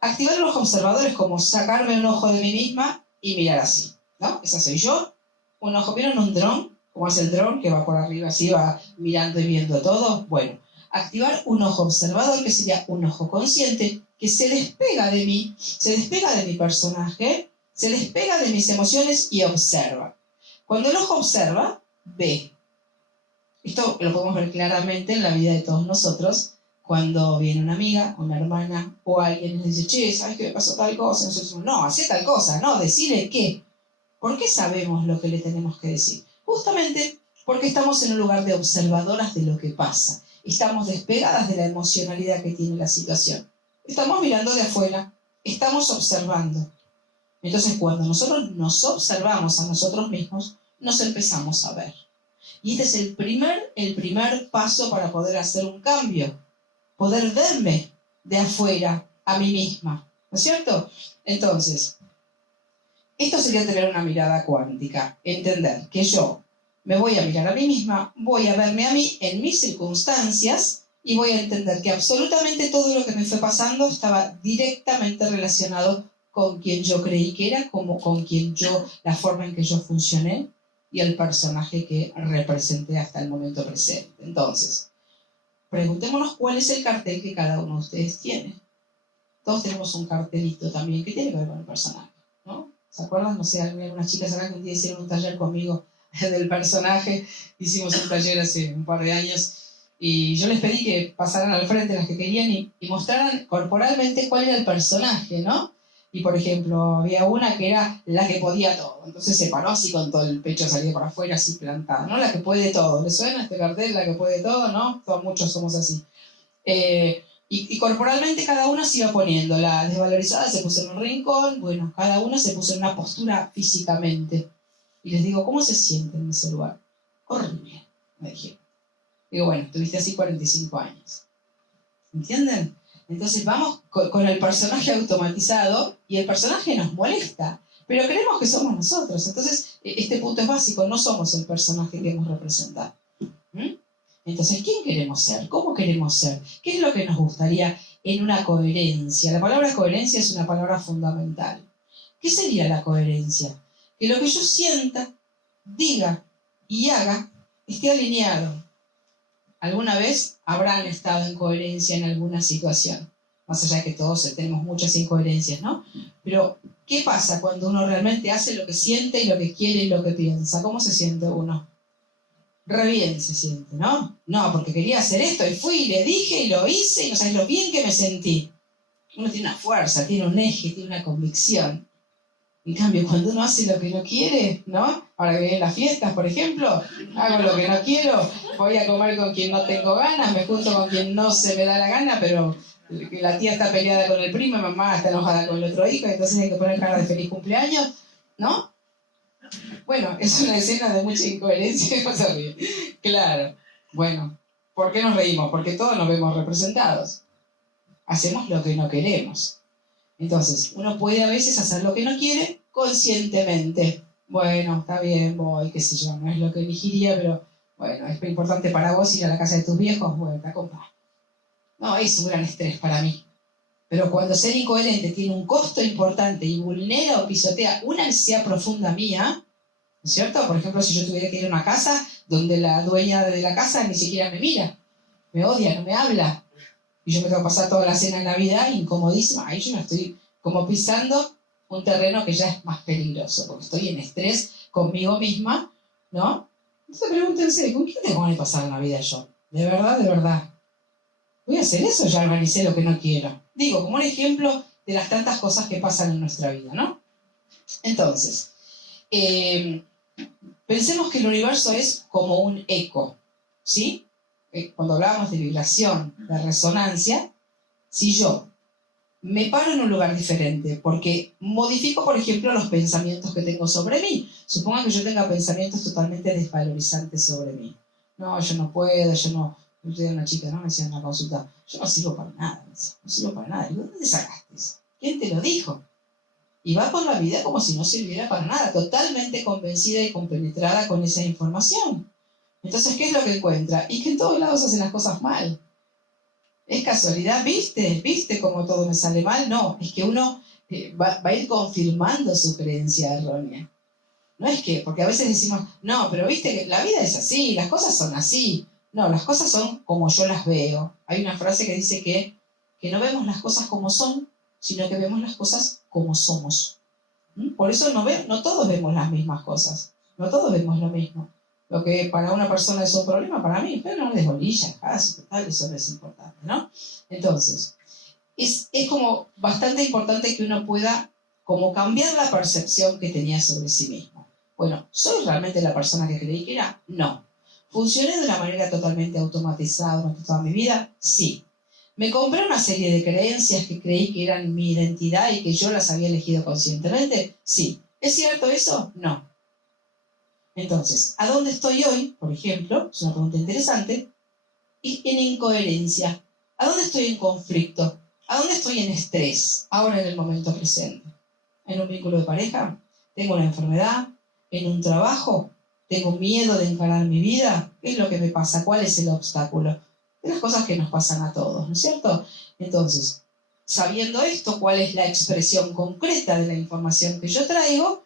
Activar el ojo observador es como sacarme un ojo de mí misma y mirar así, ¿no? Esa soy yo. Un ojo, ¿vieron un dron? ¿Cómo es el dron? Que va por arriba así, va mirando y viendo todo. Bueno, activar un ojo observador, que sería un ojo consciente, que se despega de mí, se despega de mi personaje, se despega de mis emociones y observa. Cuando el ojo observa, ve. Esto lo podemos ver claramente en la vida de todos nosotros, cuando viene una amiga, una hermana o alguien y nos dice, che, ¿sabes que me pasó tal cosa? Y nosotros decimos, no, hacé tal cosa, no, decile qué. ¿Por qué sabemos lo que le tenemos que decir? Justamente porque estamos en un lugar de observadoras de lo que pasa. Estamos despegadas de la emocionalidad que tiene la situación. Estamos mirando de afuera, estamos observando. Entonces, cuando nosotros nos observamos a nosotros mismos, nos empezamos a ver. Y este es el primer paso para poder hacer un cambio. Poder verme de afuera a mí misma. ¿No es cierto? Entonces, esto sería tener una mirada cuántica. Entender que yo me voy a mirar a mí misma, voy a verme a mí en mis circunstancias y voy a entender que absolutamente todo lo que me fue pasando estaba directamente relacionado con quien yo creí que era, como con quien yo, la forma en que yo funcioné y el personaje que representé hasta el momento presente. Entonces, preguntémonos cuál es el cartel que cada uno de ustedes tiene. Todos tenemos un cartelito también que tiene que ver con el personaje, ¿no? ¿Se acuerdan? No sé, algunas chicas acá que un día hicieron un taller conmigo del personaje. Hicimos un taller hace un par de años y yo les pedí que pasaran al frente las que querían y mostraran corporalmente cuál era el personaje, ¿no? Y, por ejemplo, había una que era la que podía todo. Entonces se paró así con todo el pecho salido para afuera, así plantado, ¿no? La que puede todo. ¿Les suena este cartel? La que puede todo, ¿no? Muchos somos así. Y corporalmente cada una se iba poniendo. La desvalorizada se puso en un rincón. Bueno, cada una se puso en una postura físicamente. Y les digo, ¿cómo se sienten en ese lugar? Horrible, me dijeron. Digo, bueno, estuviste así 45 años. ¿Entienden? Entonces vamos con el personaje automatizado y el personaje nos molesta, pero creemos que somos nosotros. Entonces, este punto es básico, no somos el personaje que hemos representado. Entonces, ¿quién queremos ser? ¿Cómo queremos ser? ¿Qué es lo que nos gustaría en una coherencia? La palabra coherencia es una palabra fundamental. ¿Qué sería la coherencia? Que lo que yo sienta, diga y haga esté alineado. ¿Alguna vez habrán estado en coherencia en alguna situación? Más allá de que todos tenemos muchas incoherencias, ¿no? Pero, ¿qué pasa cuando uno realmente hace lo que siente y lo que quiere y lo que piensa? ¿Cómo se siente uno? Re bien se siente, ¿no? No, porque quería hacer esto y fui y le dije y lo hice y no sabes lo bien que me sentí. Uno tiene una fuerza, tiene un eje, tiene una convicción. En cambio, cuando uno hace lo que no quiere, ¿no? Ahora que vienen las fiestas, por ejemplo, hago lo que no quiero, voy a comer con quien no tengo ganas, me junto con quien no se me da la gana, pero la tía está peleada con el primo, mamá está enojada con el otro hijo, entonces hay que poner cara de feliz cumpleaños, ¿no? Bueno, es una escena de mucha incoherencia. Claro. Bueno, ¿por qué nos reímos? Porque todos nos vemos representados. Hacemos lo que no queremos. Entonces, uno puede a veces hacer lo que no quiere conscientemente. Bueno, está bien, voy, qué sé yo, no es lo que elegiría, pero bueno, es importante para vos ir a la casa de tus viejos, bueno, te acompaño. No, es un gran estrés para mí. Pero cuando ser incoherente tiene un costo importante y vulnera o pisotea una necesidad profunda mía, ¿no es cierto? Por ejemplo, si yo tuviera que ir a una casa donde la dueña de la casa ni siquiera me mira, me odia, no me habla, y yo me tengo que pasar toda la cena en Navidad incomodísima, ahí yo no estoy como pisando un terreno que ya es más peligroso, porque estoy en estrés conmigo misma, ¿no? Entonces pregúntense, ¿con quién tengo que pasar la Navidad yo? De verdad, de verdad. ¿Voy a hacer eso? Ya organicé lo que no quiero. Digo, como un ejemplo de las tantas cosas que pasan en nuestra vida, ¿no? Entonces, pensemos que el universo es como un eco, ¿sí? Cuando hablábamos de vibración, de resonancia, si yo me paro en un lugar diferente, porque modifico, por ejemplo, los pensamientos que tengo sobre mí. Suponga que yo tenga pensamientos totalmente desvalorizantes sobre mí. No, yo no puedo, yo no... Yo tenía una chica, ¿no? Me decía en la consulta, yo no sirvo para nada, no sirvo para nada. Digo, ¿dónde sacaste eso? ¿Quién te lo dijo? Y va por la vida como si no sirviera para nada, totalmente convencida y compenetrada con esa información. Entonces, ¿qué es lo que encuentra? Y que en todos lados hacen las cosas mal. ¿Es casualidad? ¿Viste cómo todo me sale mal? No, es que uno va a ir confirmando su creencia errónea. No es que, porque a veces decimos, no, pero viste que la vida es así, las cosas son así. No, las cosas son como yo las veo. Hay una frase que dice que no vemos las cosas como son, sino que vemos las cosas como somos. Por eso no todos vemos las mismas cosas, no todos vemos lo mismo. Lo que para una persona es un problema, para mí, pero no les bolilla, casi, total, eso no es importante, ¿no? Entonces, es como bastante importante que uno pueda como cambiar la percepción que tenía sobre sí mismo. Bueno, ¿soy realmente la persona que creí que era? No. ¿Funcioné de una manera totalmente automatizada durante toda mi vida? Sí. ¿Me compré una serie de creencias que creí que eran mi identidad y que yo las había elegido conscientemente? Sí. ¿Es cierto eso? No. Entonces, ¿a dónde estoy hoy, por ejemplo? Es una pregunta interesante. Y en incoherencia. ¿A dónde estoy en conflicto? ¿A dónde estoy en estrés? Ahora en el momento presente. ¿En un vínculo de pareja? ¿Tengo una enfermedad? ¿En un trabajo? ¿Tengo miedo de encarar mi vida? ¿Qué es lo que me pasa? ¿Cuál es el obstáculo? De las cosas que nos pasan a todos, ¿no es cierto? Entonces, sabiendo esto, cuál es la expresión concreta de la información que yo traigo,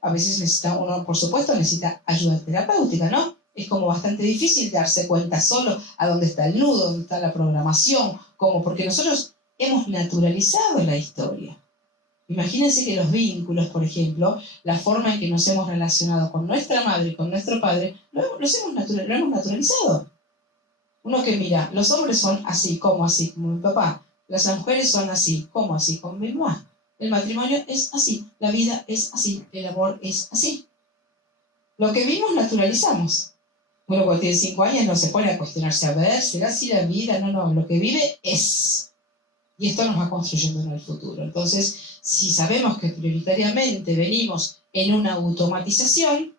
a veces uno, por supuesto, necesita ayuda terapéutica, ¿no? Es como bastante difícil darse cuenta solo a dónde está el nudo, dónde está la programación, porque nosotros hemos naturalizado la historia. Imagínense que los vínculos, por ejemplo, la forma en que nos hemos relacionado con nuestra madre y con nuestro padre, lo hemos naturalizado. Uno que mira, los hombres son así, como mi papá. Las mujeres son así, como mi mamá. El matrimonio es así, la vida es así, el amor es así. Lo que vimos naturalizamos. Uno cuando tiene 5 años no se pone a cuestionarse, a ver, ¿será así la vida? No, lo que vive es. Y esto nos va construyendo en el futuro. Entonces, si sabemos que prioritariamente venimos en una automatización,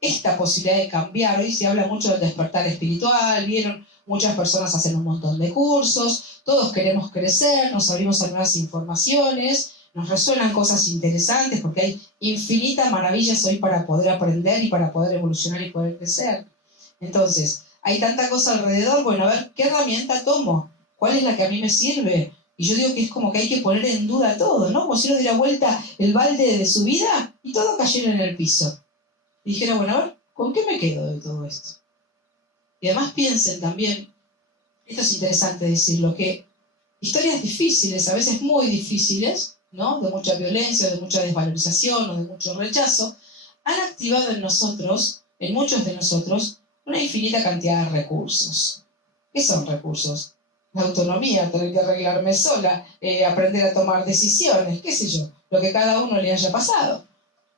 esta posibilidad de cambiar, hoy se habla mucho del despertar espiritual, vieron, muchas personas hacen un montón de cursos, todos queremos crecer, nos abrimos a nuevas informaciones, nos resuenan cosas interesantes porque hay infinitas maravillas hoy para poder aprender y para poder evolucionar y poder crecer. Entonces, hay tanta cosa alrededor, bueno, a ver, ¿qué herramienta tomo? ¿Cuál es la que a mí me sirve? Y yo digo que es como que hay que poner en duda todo, ¿no? Como si uno diera vuelta el balde de su vida y todo cayera en el piso. Y dijera, bueno, a ver, ¿con qué me quedo de todo esto? Y además piensen también, esto es interesante decirlo, que historias difíciles, a veces muy difíciles, ¿no? De mucha violencia, de mucha desvalorización o de mucho rechazo, han activado en nosotros, en muchos de nosotros, una infinita cantidad de recursos. ¿Qué son recursos? La autonomía, tener que arreglarme sola, aprender a tomar decisiones, qué sé yo, lo que cada uno le haya pasado,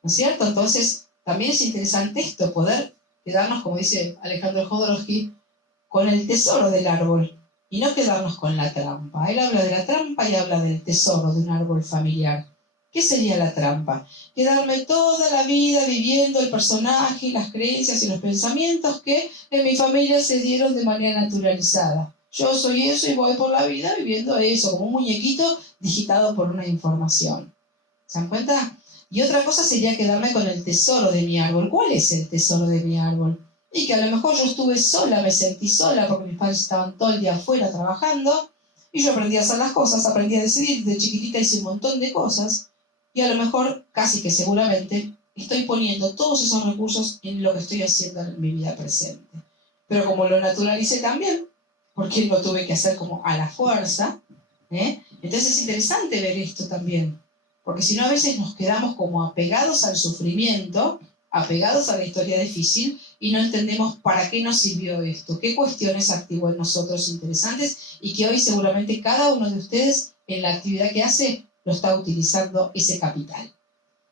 ¿no es cierto? Entonces, también es interesante esto, poder quedarnos, como dice Alejandro Jodorowsky, con el tesoro del árbol y no quedarnos con la trampa. Él habla de la trampa y habla del tesoro de un árbol familiar. ¿Qué sería la trampa? Quedarme toda la vida viviendo el personaje, las creencias y los pensamientos que en mi familia se dieron de manera naturalizada. Yo soy eso y voy por la vida viviendo eso, como un muñequito digitado por una información. ¿Se dan cuenta? Y otra cosa sería quedarme con el tesoro de mi árbol. ¿Cuál es el tesoro de mi árbol? Y que a lo mejor yo estuve sola, me sentí sola porque mis padres estaban todo el día afuera trabajando y yo aprendí a hacer las cosas, aprendí a decidir, de chiquitita hice un montón de cosas y a lo mejor, casi que seguramente, estoy poniendo todos esos recursos en lo que estoy haciendo en mi vida presente. Pero como lo naturalicé también, porque lo tuve que hacer como a la fuerza, entonces es interesante ver esto también, porque si no a veces nos quedamos como apegados al sufrimiento, apegados a la historia difícil y no entendemos para qué nos sirvió esto, qué cuestiones activó en nosotros interesantes y que hoy seguramente cada uno de ustedes en la actividad que hace lo está utilizando ese capital.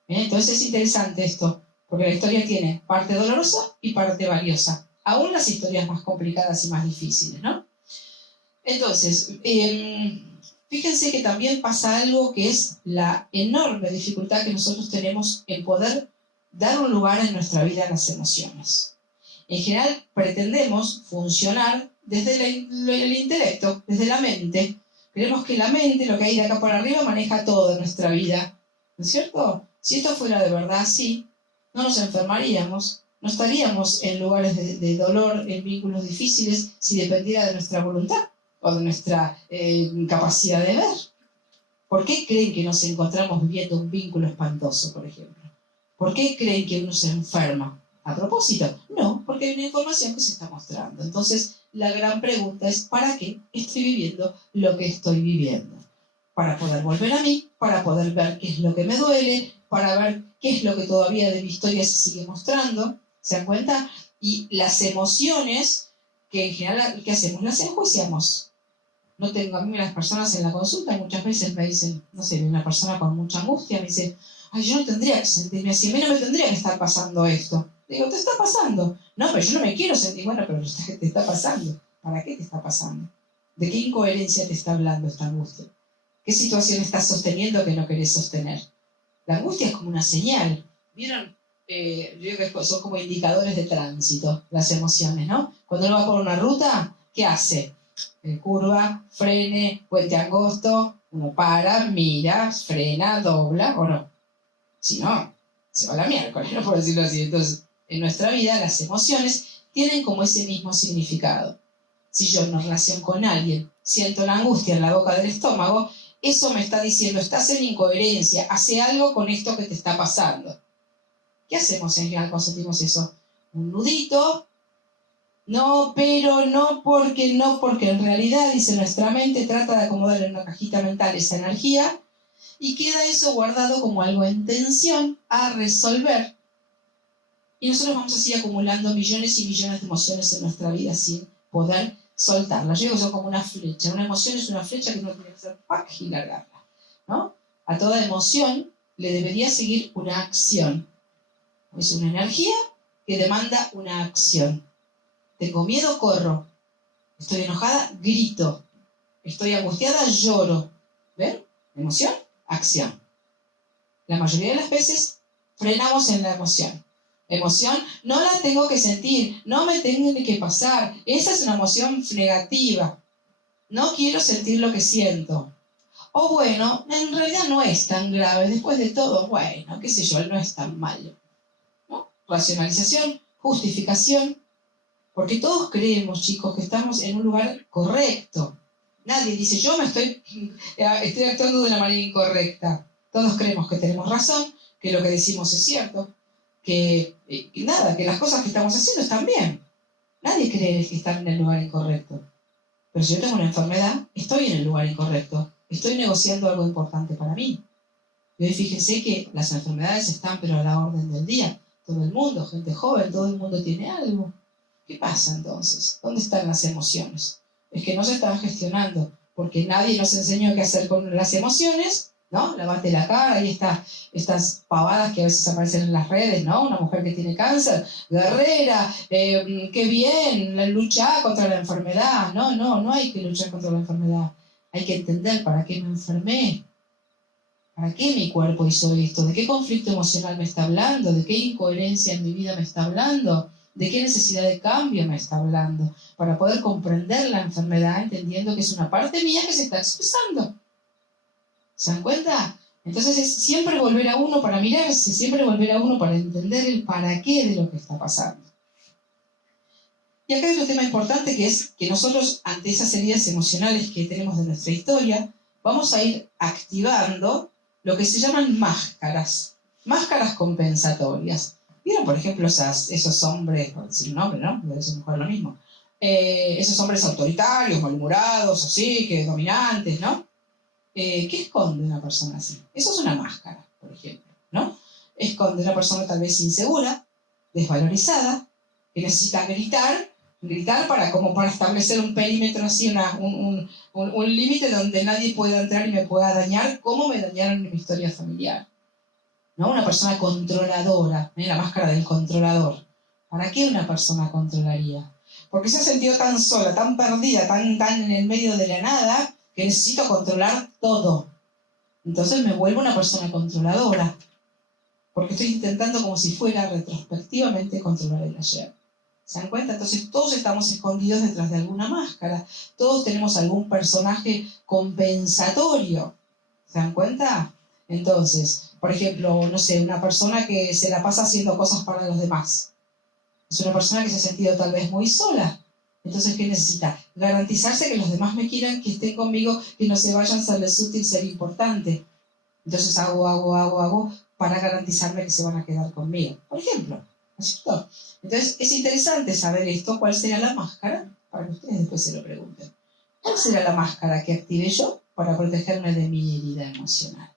Entonces es interesante esto, porque la historia tiene parte dolorosa y parte valiosa, aún las historias más complicadas y más difíciles, ¿no? Entonces, fíjense que también pasa algo que es la enorme dificultad que nosotros tenemos en poder dar un lugar en nuestra vida a las emociones. En general pretendemos funcionar desde el intelecto, desde la mente. Creemos que la mente, lo que hay de acá por arriba, maneja toda nuestra vida, ¿no es cierto? Si esto fuera de verdad así, no nos enfermaríamos, no estaríamos en lugares de dolor, en vínculos difíciles, si dependiera de nuestra voluntad o de nuestra capacidad de ver. ¿Por qué creen que nos encontramos viviendo un vínculo espantoso, por ejemplo? ¿Por qué creen que uno se enferma? ¿A propósito? No, porque hay una información que se está mostrando. Entonces, la gran pregunta es, ¿para qué estoy viviendo lo que estoy viviendo? Para poder volver a mí, para poder ver qué es lo que me duele, para ver qué es lo que todavía de mi historia se sigue mostrando. ¿Se dan cuenta? Y las emociones, que en general, ¿qué hacemos? Las enjuiciamos. No tengo, a mí las personas en la consulta muchas veces me dicen, no sé, una persona con mucha angustia me dice, ay, yo no tendría que sentirme así, a mí no me tendría que estar pasando esto. Digo, ¿te está pasando? No, pero yo no me quiero sentir, bueno, pero te está pasando. ¿Para qué te está pasando? ¿De qué incoherencia te está hablando esta angustia? ¿Qué situación estás sosteniendo que no querés sostener? La angustia es como una señal. ¿Vieron? Yo digo que son como indicadores de tránsito, las emociones, ¿no? Cuando uno va por una ruta, ¿qué hace? Curva, frene, puente angosto, uno para, mira, frena, dobla, o no. Si no, se va a la miércoles, ¿no? Por decirlo así. Entonces, en nuestra vida, las emociones tienen como ese mismo significado. Si yo en relación con alguien siento la angustia en la boca del estómago, eso me está diciendo, estás en incoherencia, hace algo con esto que te está pasando. ¿Qué hacemos en general cuando sentimos eso? Un nudito. No, pero no, porque en realidad, dice nuestra mente, trata de acomodar en una cajita mental esa energía y queda eso guardado como algo en tensión a resolver. Y nosotros vamos así acumulando millones y millones de emociones en nuestra vida sin poder soltarlas. Yo digo que son como una flecha. Una emoción es una flecha que uno tiene que hacer ¡pac! Y largarla, ¿no? A toda emoción le debería seguir una acción. Es una energía que demanda una acción. Tengo miedo, corro. Estoy enojada, grito. Estoy angustiada, lloro. ¿Ven? Emoción, acción. La mayoría de las veces frenamos en la emoción. Emoción, no la tengo que sentir, no me tengo que pasar. Esa es una emoción negativa. no quiero sentir lo que siento. O bueno, en realidad no es tan grave, después de todo, bueno, qué sé yo, no es tan malo. ¿No? Racionalización, justificación, porque todos creemos, chicos, que estamos en un lugar correcto. Nadie dice, yo estoy actuando de una manera incorrecta. Todos creemos que tenemos razón, que lo que decimos es cierto, que las cosas que estamos haciendo están bien. Nadie cree que están en el lugar incorrecto. Pero si yo tengo una enfermedad, estoy en el lugar incorrecto. Estoy negociando algo importante para mí. Y hoy fíjense que las enfermedades están pero a la orden del día. Todo el mundo, gente joven, todo el mundo tiene algo. ¿Qué pasa entonces? ¿Dónde están las emociones? Es que no se están gestionando, porque nadie nos enseñó qué hacer con las emociones, ¿no? Lavate la cara, y estas pavadas que a veces aparecen en las redes, ¿no? Una mujer que tiene cáncer, guerrera, qué bien, luchar contra la enfermedad. No hay que luchar contra la enfermedad. Hay que entender para qué me enfermé, para qué mi cuerpo hizo esto, de qué conflicto emocional me está hablando, de qué incoherencia en mi vida me está hablando, de qué necesidad de cambio me está hablando, para poder comprender la enfermedad entendiendo que es una parte mía que se está expresando. ¿Se dan cuenta? Entonces es siempre volver a uno para mirarse, siempre volver a uno para entender el para qué de lo que está pasando. Y acá hay otro tema importante, que es que nosotros, ante esas heridas emocionales que tenemos de nuestra historia, vamos a ir activando lo que se llaman máscaras compensatorias. ¿Vieron, por ejemplo, esos hombres, por decir un nombre, ¿no? Debe ser mujer lo mismo. Esos hombres autoritarios, malhumorados, así, que dominantes, ¿no? ¿Qué esconde una persona así? Eso es una máscara, por ejemplo, ¿no? Esconde una persona tal vez insegura, desvalorizada, que necesita gritar para establecer un perímetro así, un límite donde nadie pueda entrar y me pueda dañar, como me dañaron en mi historia familiar. ¿No? Una persona controladora, la máscara del controlador. ¿Para qué una persona controlaría? Porque se ha sentido tan sola, tan perdida, tan en el medio de la nada, que necesito controlar todo. Entonces me vuelvo una persona controladora, porque estoy intentando como si fuera retrospectivamente controlar el ayer. ¿Se dan cuenta? Entonces todos estamos escondidos detrás de alguna máscara. Todos tenemos algún personaje compensatorio. ¿Se dan cuenta? Entonces, por ejemplo, no sé, una persona que se la pasa haciendo cosas para los demás. Es una persona que se ha sentido tal vez muy sola. Entonces, ¿qué necesita? Garantizarse que los demás me quieran, que estén conmigo, que no se vayan, serles útil, ser importante. Entonces hago para garantizarme que se van a quedar conmigo. Por ejemplo, ¿no es cierto? Entonces, es interesante saber esto, cuál será la máscara, para que ustedes después se lo pregunten. ¿Cuál será la máscara que active yo para protegerme de mi herida emocional?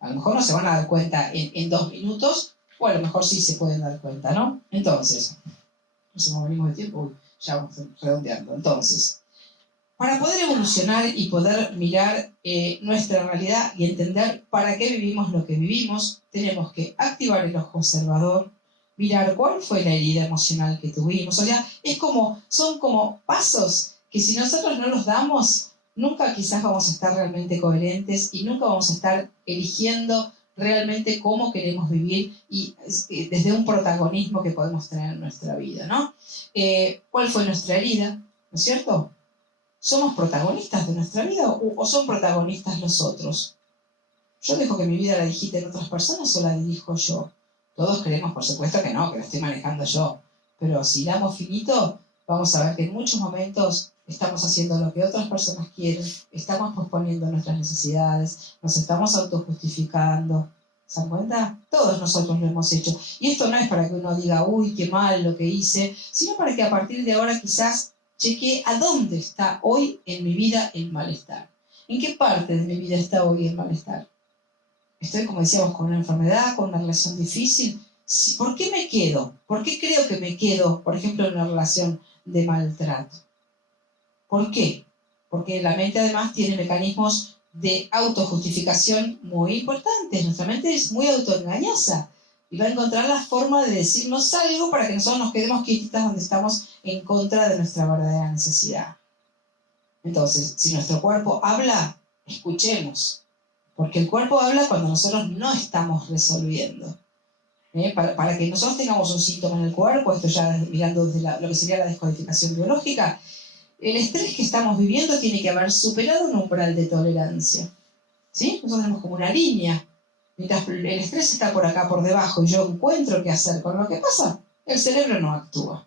A lo mejor no se van a dar cuenta en 2 minutos, o a lo mejor sí se pueden dar cuenta, ¿no? Entonces, no sé cómo venimos de tiempo, ya vamos redondeando. Entonces, para poder evolucionar y poder mirar nuestra realidad y entender para qué vivimos lo que vivimos, tenemos que activar el ojo observador, mirar cuál fue la herida emocional que tuvimos. O sea, son como pasos que si nosotros no los damos, nunca quizás vamos a estar realmente coherentes y nunca vamos a estar eligiendo realmente cómo queremos vivir y desde un protagonismo que podemos tener en nuestra vida, ¿no? ¿Cuál fue nuestra herida? ¿No es cierto? ¿Somos protagonistas de nuestra vida o son protagonistas los otros? ¿Yo dejo que mi vida la digiten otras personas o la dirijo yo? Todos creemos, por supuesto, que no, que la estoy manejando yo. Pero si damos finito, vamos a ver que en muchos momentos estamos haciendo lo que otras personas quieren, estamos posponiendo nuestras necesidades, nos estamos autojustificando. ¿Se dan cuenta? Todos nosotros lo hemos hecho. Y esto no es para que uno diga, uy, qué mal lo que hice, sino para que a partir de ahora quizás chequee a dónde está hoy en mi vida el malestar. ¿En qué parte de mi vida está hoy el malestar? Estoy, como decíamos, con una enfermedad, con una relación difícil. ¿Por qué me quedo? ¿Por qué creo que me quedo, por ejemplo, en una relación de maltrato? ¿Por qué? Porque la mente además tiene mecanismos de autojustificación muy importantes. Nuestra mente es muy autoengañosa y va a encontrar la forma de decirnos algo para que nosotros nos quedemos quietitas donde estamos en contra de nuestra verdadera necesidad. Entonces, si nuestro cuerpo habla, escuchemos. Porque el cuerpo habla cuando nosotros no estamos resolviendo. Para que nosotros tengamos un síntoma en el cuerpo, esto ya mirando desde lo que sería la descodificación biológica, el estrés que estamos viviendo tiene que haber superado un umbral de tolerancia. ¿Sí? Nosotros tenemos como una línea. Mientras el estrés está por acá, por debajo, y yo encuentro qué hacer con lo que pasa, el cerebro no actúa.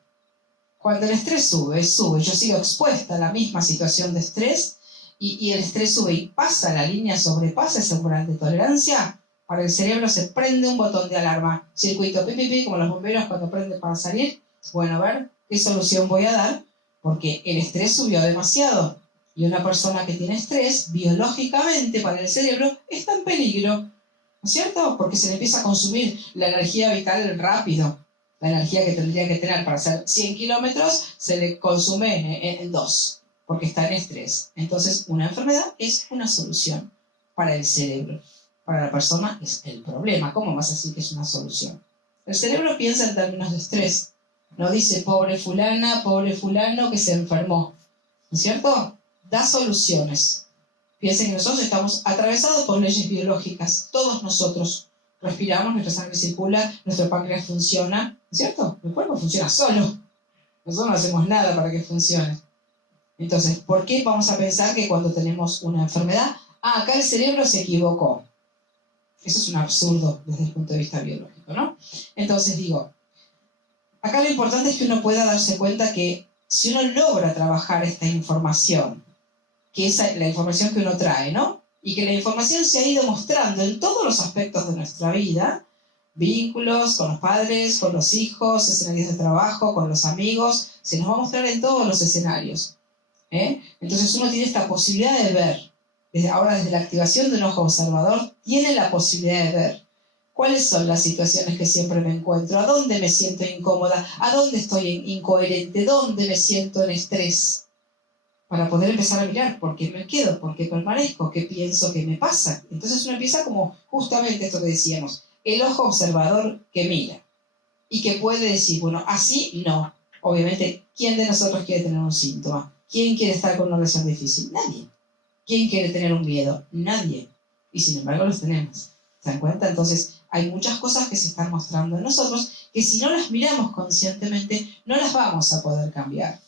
Cuando el estrés sube, yo sigo expuesta a la misma situación de estrés, y el estrés sube y pasa la línea, sobrepasa ese umbral de tolerancia, para el cerebro se prende un botón de alarma, circuito pi, como los bomberos cuando prenden para salir. Bueno, a ver, ¿qué solución voy a dar? Porque el estrés subió demasiado. Y una persona que tiene estrés, biológicamente para el cerebro, está en peligro. ¿No es cierto? Porque se le empieza a consumir la energía vital rápido. La energía que tendría que tener para hacer 100 kilómetros se le consume en 2, porque está en estrés. Entonces, una enfermedad es una solución para el cerebro. Para la persona es el problema. ¿Cómo vas a decir que es una solución? El cerebro piensa en términos de estrés. No dice pobre fulana, pobre fulano que se enfermó. ¿No es cierto? Da soluciones. Piensen que nosotros estamos atravesados por leyes biológicas. Todos nosotros respiramos, nuestra sangre circula, nuestro páncreas funciona. ¿No es cierto? El cuerpo funciona solo. Nosotros no hacemos nada para que funcione. Entonces, ¿por qué vamos a pensar que cuando tenemos una enfermedad, acá el cerebro se equivocó? Eso es un absurdo desde el punto de vista biológico, ¿no? Entonces digo, acá lo importante es que uno pueda darse cuenta que si uno logra trabajar esta información, que es la información que uno trae, ¿no? Y que la información se ha ido mostrando en todos los aspectos de nuestra vida, vínculos con los padres, con los hijos, escenarios de trabajo, con los amigos, se nos va a mostrar en todos los escenarios. Entonces uno tiene esta posibilidad de ver. Desde la activación de un ojo observador, tiene la posibilidad de ver cuáles son las situaciones que siempre me encuentro, a dónde me siento incómoda, a dónde estoy incoherente, dónde me siento en estrés, para poder empezar a mirar por qué me quedo, por qué permanezco, qué pienso que me pasa. Entonces uno empieza como justamente esto que decíamos, el ojo observador que mira y que puede decir, bueno, así no. Obviamente, ¿quién de nosotros quiere tener un síntoma? ¿Quién quiere estar con una relación difícil? Nadie. ¿Quién quiere tener un miedo? Nadie. Y sin embargo los tenemos. ¿Se dan cuenta? Entonces hay muchas cosas que se están mostrando en nosotros que si no las miramos conscientemente no las vamos a poder cambiar.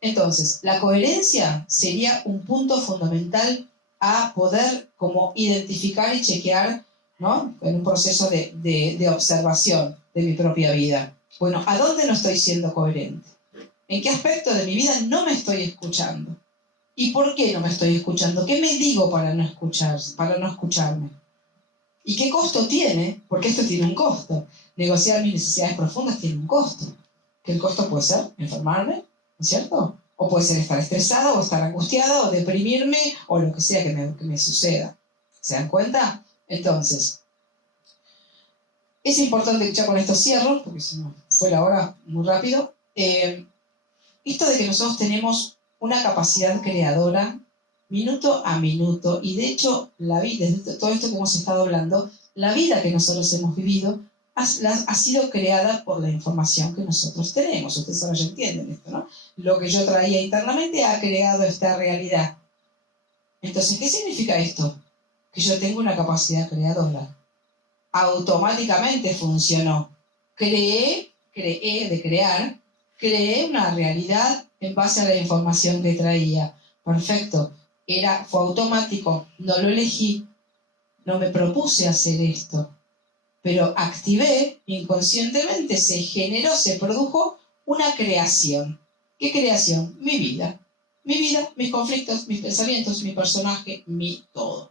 Entonces, la coherencia sería un punto fundamental a poder como identificar y chequear, ¿no? En un proceso de observación de mi propia vida. Bueno, ¿a dónde no estoy siendo coherente? ¿En qué aspecto de mi vida no me estoy escuchando? ¿Y por qué no me estoy escuchando? ¿Qué me digo para no escucharme? ¿Y qué costo tiene? Porque esto tiene un costo. Negociar mis necesidades profundas tiene un costo. Que el costo puede ser enfermarme, ¿no es cierto? O puede ser estar estresada, o estar angustiada, o deprimirme, o lo que sea que me suceda. ¿Se dan cuenta? Entonces, es importante, ya con esto cierro, porque se nos fue la hora muy rápido, esto de que nosotros tenemos una capacidad creadora minuto a minuto, y de hecho la vida, desde todo esto que hemos estado hablando, la vida que nosotros hemos vivido ha sido creada por la información que nosotros tenemos. Ustedes ahora ya entienden esto, ¿no? Lo que yo traía internamente ha creado esta realidad. Entonces, ¿qué significa esto? Que yo tengo una capacidad creadora. Automáticamente funcionó. Creé una realidad en base a la información que traía. Perfecto. Fue automático. No lo elegí. No me propuse hacer esto. Pero activé, inconscientemente se generó, se produjo una creación. ¿Qué creación? Mi vida. Mi vida, mis conflictos, mis pensamientos, mi personaje, mi todo.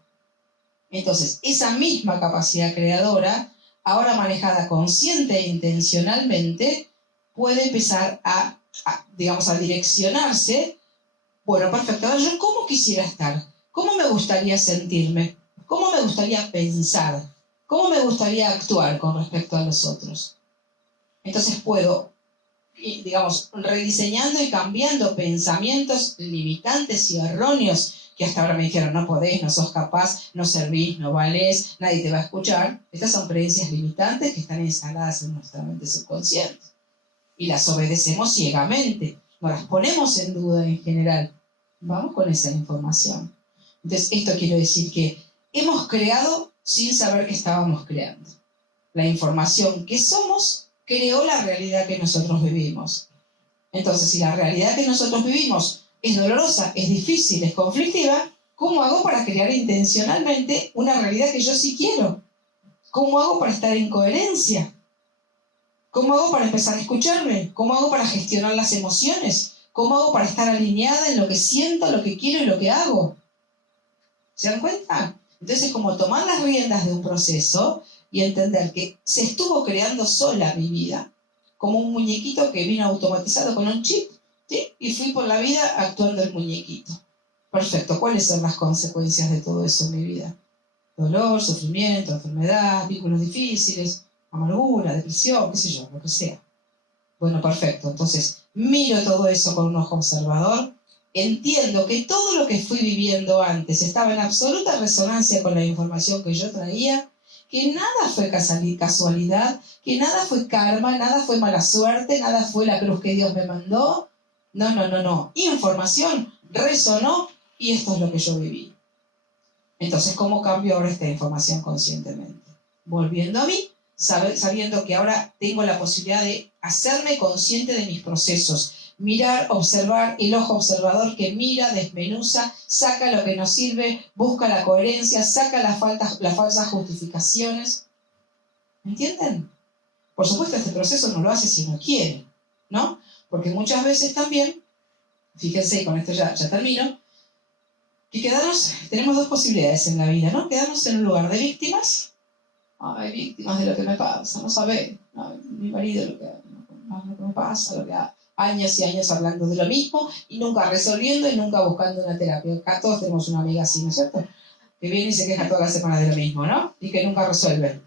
Entonces, esa misma capacidad creadora, ahora manejada consciente e intencionalmente, puede empezar a direccionarse. Bueno, perfecto. Ahora, ¿yo cómo quisiera estar? ¿Cómo me gustaría sentirme? ¿Cómo me gustaría pensar? ¿Cómo me gustaría actuar con respecto a los otros? Entonces puedo, rediseñando y cambiando pensamientos limitantes y erróneos que hasta ahora me dijeron, no podés, no sos capaz, no servís, no valés, nadie te va a escuchar. Estas son creencias limitantes que están instaladas en nuestra mente subconsciente. Y las obedecemos ciegamente, no las ponemos en duda en general. Vamos con esa información. Entonces, esto quiero decir que hemos creado sin saber que estábamos creando. La información que somos creó la realidad que nosotros vivimos. Entonces, si la realidad que nosotros vivimos es dolorosa, es difícil, es conflictiva, ¿cómo hago para crear intencionalmente una realidad que yo sí quiero? ¿Cómo hago para estar en coherencia? ¿Cómo hago para empezar a escucharme? ¿Cómo hago para gestionar las emociones? ¿Cómo hago para estar alineada en lo que siento, lo que quiero y lo que hago? ¿Se dan cuenta? Entonces, como tomar las riendas de un proceso y entender que se estuvo creando sola mi vida, como un muñequito que vino automatizado con un chip, ¿sí? Y fui por la vida actuando el muñequito. Perfecto, ¿cuáles son las consecuencias de todo eso en mi vida? Dolor, sufrimiento, enfermedad, vínculos difíciles, amargura, depresión, qué sé yo, lo que sea. Bueno, perfecto. Entonces, miro todo eso con un ojo observador, entiendo que todo lo que fui viviendo antes estaba en absoluta resonancia con la información que yo traía, que nada fue casualidad, que nada fue karma, nada fue mala suerte, nada fue la cruz que Dios me mandó. No. Información resonó y esto es lo que yo viví. Entonces, ¿cómo cambio ahora esta información conscientemente? Volviendo a mí, sabiendo que ahora tengo la posibilidad de hacerme consciente de mis procesos, mirar, observar, el ojo observador que mira, desmenuza, saca lo que nos sirve, busca la coherencia, saca las falsas justificaciones. ¿Me entienden? Por supuesto, este proceso no lo hace si no quiere, ¿no? Porque muchas veces también, fíjense, y con esto ya termino, que tenemos dos posibilidades en la vida, ¿no? Quedarnos en un lugar de víctimas. Ay, víctimas de lo que me pasa, no sabe. Mi marido lo que me pasa, lo que años y años hablando de lo mismo y nunca resolviendo y nunca buscando una terapia. Acá todos tenemos una amiga así, ¿no es cierto? Que viene y se queja toda la semana de lo mismo, ¿no? Y que nunca resuelve.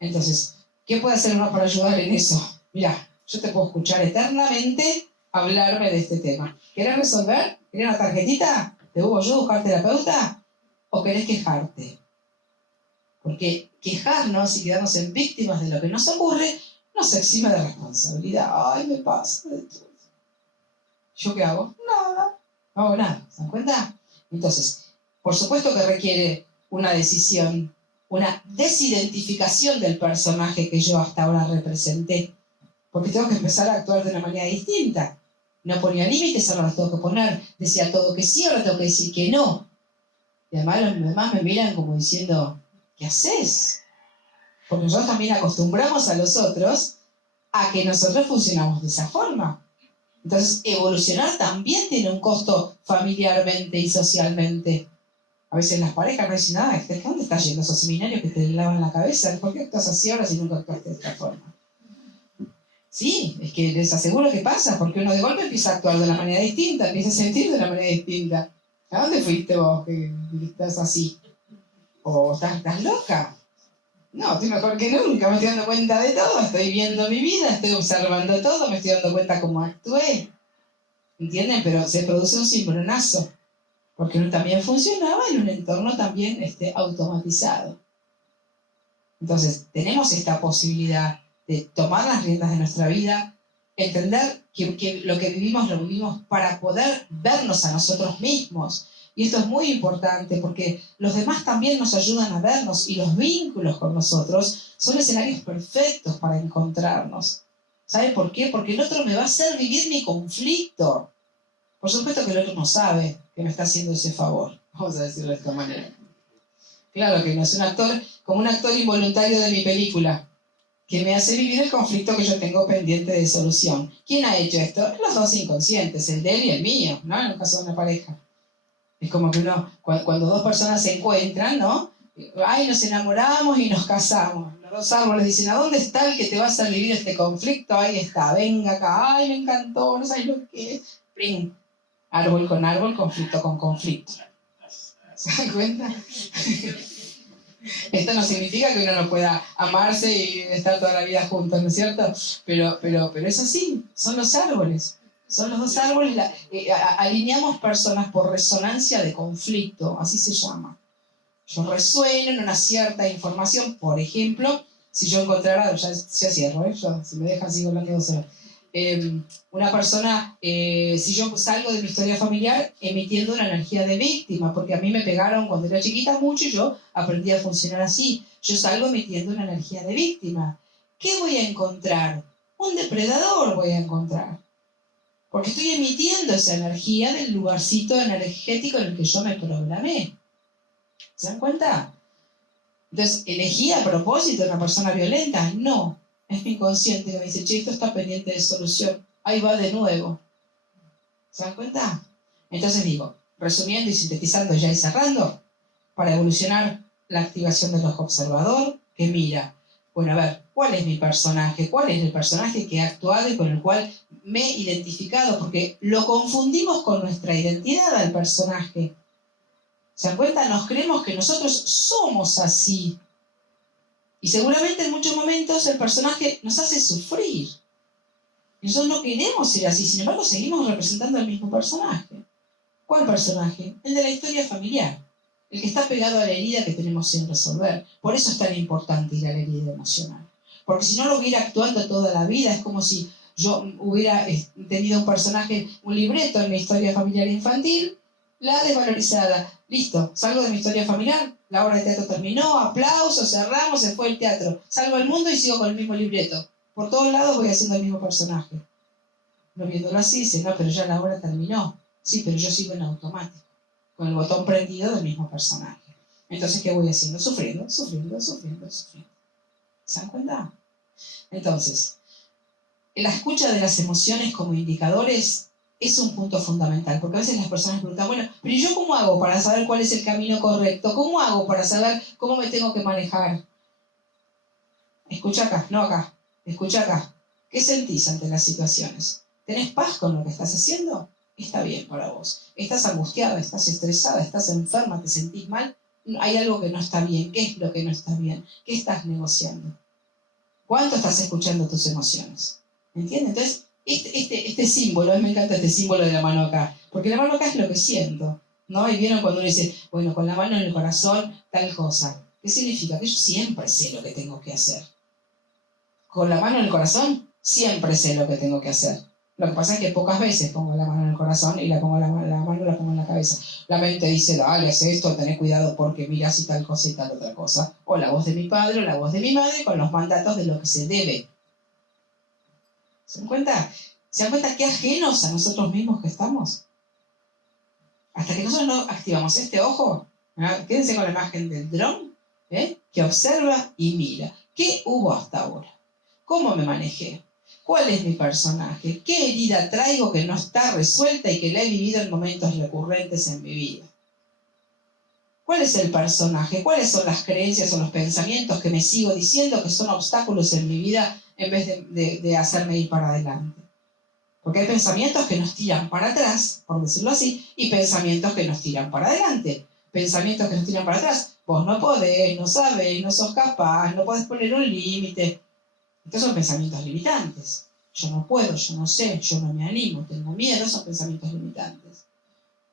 Entonces, ¿qué puede hacer uno para ayudar en eso? Mirá, yo te puedo escuchar eternamente hablarme de este tema. ¿Querés resolver? ¿Querés una tarjetita? ¿Te busco yo buscar terapeuta? ¿O querés quejarte? Porque quejarnos y quedarnos en víctimas de lo que nos ocurre nos exime de responsabilidad. Ay, me pasa de todo. ¿Yo qué hago? Nada. No hago nada. ¿Se dan cuenta? Entonces, por supuesto que requiere una decisión, una desidentificación del personaje que yo hasta ahora representé. Porque tengo que empezar a actuar de una manera distinta. No ponía límites, ahora los tengo que poner. Decía todo que sí, ahora tengo que decir que no. Y además los demás me miran como diciendo, ¿qué haces? Porque nosotros también acostumbramos a los otros a que nosotros funcionamos de esa forma. Entonces, evolucionar también tiene un costo familiarmente y socialmente. A veces las parejas me dicen, ¿dónde estás yendo a esos seminarios que te lavan la cabeza? ¿Por qué actúas así ahora si nunca actuaste de esta forma? Sí, es que les aseguro que pasa, porque uno de golpe empieza a actuar de una manera distinta, empieza a sentir de una manera distinta. ¿A dónde fuiste vos que estás así? ¿O estás loca? No, estoy mejor que nunca, me estoy dando cuenta de todo, estoy viendo mi vida, estoy observando todo, me estoy dando cuenta cómo actué. ¿Entienden? Pero se produce un cimbronazo, porque uno también funcionaba en un entorno también automatizado. Entonces, tenemos esta posibilidad de tomar las riendas de nuestra vida, entender que lo que vivimos lo vivimos para poder vernos a nosotros mismos. Y esto es muy importante porque los demás también nos ayudan a vernos y los vínculos con nosotros son escenarios perfectos para encontrarnos. ¿Sabe por qué? Porque el otro me va a hacer vivir mi conflicto. Por supuesto que el otro no sabe que me está haciendo ese favor. Vamos a decirlo de esta manera. Claro que no es un actor, como un actor involuntario de mi película, que me hace vivir el conflicto que yo tengo pendiente de solución. ¿Quién ha hecho esto? Los dos inconscientes, el de él y el mío, ¿no? En el caso de una pareja. Es como que cuando dos personas se encuentran, ¿no? Ay, nos enamoramos y nos casamos. Los dos árboles dicen, ¿a dónde está el que te va a hacer vivir este conflicto? Ahí está, venga acá, ay, me encantó, no sabes lo que es. ¡Pring! Árbol con árbol, conflicto con conflicto. ¿Se dan cuenta? Esto no significa que uno no pueda amarse y estar toda la vida juntos, ¿no es cierto? Pero es así, son los árboles. Son los dos árboles, alineamos personas por resonancia de conflicto, así se llama. Yo resueno en una cierta información, por ejemplo, si yo encontrara, ya cierro, si me dejan sigo hablando 2 horas. Una persona, si yo salgo de mi historia familiar emitiendo una energía de víctima, porque a mí me pegaron cuando era chiquita mucho y yo aprendí a funcionar así. Yo salgo emitiendo una energía de víctima. ¿Qué voy a encontrar? Un depredador voy a encontrar. Porque estoy emitiendo esa energía del lugarcito energético en el que yo me programé. ¿Se dan cuenta? Entonces, ¿elegí a propósito a una persona violenta? No. Es mi inconsciente que me dice, che, esto está pendiente de solución. Ahí va de nuevo. ¿Se dan cuenta? Entonces digo, resumiendo y sintetizando ya y cerrando, para evolucionar la activación del ojo observador, que mira, bueno, a ver, ¿cuál es mi personaje? ¿Cuál es el personaje que he actuado y con el cual me he identificado? Porque lo confundimos con nuestra identidad al personaje. ¿Se dan cuenta? Nos creemos que nosotros somos así. Y seguramente en muchos momentos el personaje nos hace sufrir. Y nosotros no queremos ser así, sin embargo seguimos representando al mismo personaje. ¿Cuál personaje? El de la historia familiar. El que está pegado a la herida que tenemos sin resolver. Por eso es tan importante ir a la herida emocional. Porque si no lo hubiera actuando toda la vida, es como si yo hubiera tenido un personaje, un libreto en mi historia familiar infantil, la desvalorizada. Listo, salgo de mi historia familiar, la obra de teatro terminó, aplausos, cerramos, se fue el teatro. Salgo al mundo y sigo con el mismo libreto. Por todos lados voy haciendo el mismo personaje. No viéndolo así, dice, no, pero ya la obra terminó. Sí, pero yo sigo en automático, con el botón prendido del mismo personaje. Entonces, ¿qué voy haciendo? Sufriendo. ¿Se dan cuenta? Entonces, la escucha de las emociones como indicadores es un punto fundamental, porque a veces las personas preguntan, bueno, pero ¿yo cómo hago para saber cuál es el camino correcto? ¿Cómo hago para saber cómo me tengo que manejar? Escucha acá, no acá, escucha acá. ¿Qué sentís ante las situaciones? ¿Tenés paz con lo que estás haciendo? Está bien para vos. ¿Estás angustiada? ¿Estás estresada? ¿Estás enferma? ¿Te sentís mal? Hay algo que no está bien. ¿Qué es lo que no está bien? ¿Qué estás negociando? ¿Cuánto estás escuchando tus emociones? ¿Entiendes? Entonces, este símbolo, me encanta este símbolo de la mano acá, porque la mano acá es lo que siento, ¿no? Y vieron cuando uno dice, bueno, con la mano en el corazón, tal cosa. ¿Qué significa? Que yo siempre sé lo que tengo que hacer. Con la mano en el corazón, siempre sé lo que tengo que hacer. Lo que pasa es que pocas veces pongo la mano en el corazón y la mano la pongo en la cabeza. La mente dice, dale, haz esto, tené cuidado porque mirás y tal cosa y tal otra cosa. O la voz de mi padre o la voz de mi madre con los mandatos de lo que se debe. ¿Se dan cuenta? ¿Se dan cuenta qué ajenos a nosotros mismos que estamos? Hasta que nosotros no activamos este ojo, ¿verdad? Quédense con la imagen del dron, que observa y mira. ¿Qué hubo hasta ahora? ¿Cómo me manejé? ¿Cuál es mi personaje? ¿Qué herida traigo que no está resuelta y que la he vivido en momentos recurrentes en mi vida? ¿Cuál es el personaje? ¿Cuáles son las creencias o los pensamientos que me sigo diciendo que son obstáculos en mi vida en vez de hacerme ir para adelante? Porque hay pensamientos que nos tiran para atrás, por decirlo así, y pensamientos que nos tiran para adelante. Pensamientos que nos tiran para atrás. Vos no podés, no sabés, no sos capaz, no podés poner un límite. Estos son pensamientos limitantes. Yo no puedo, yo no sé, yo no me animo, tengo miedo, son pensamientos limitantes.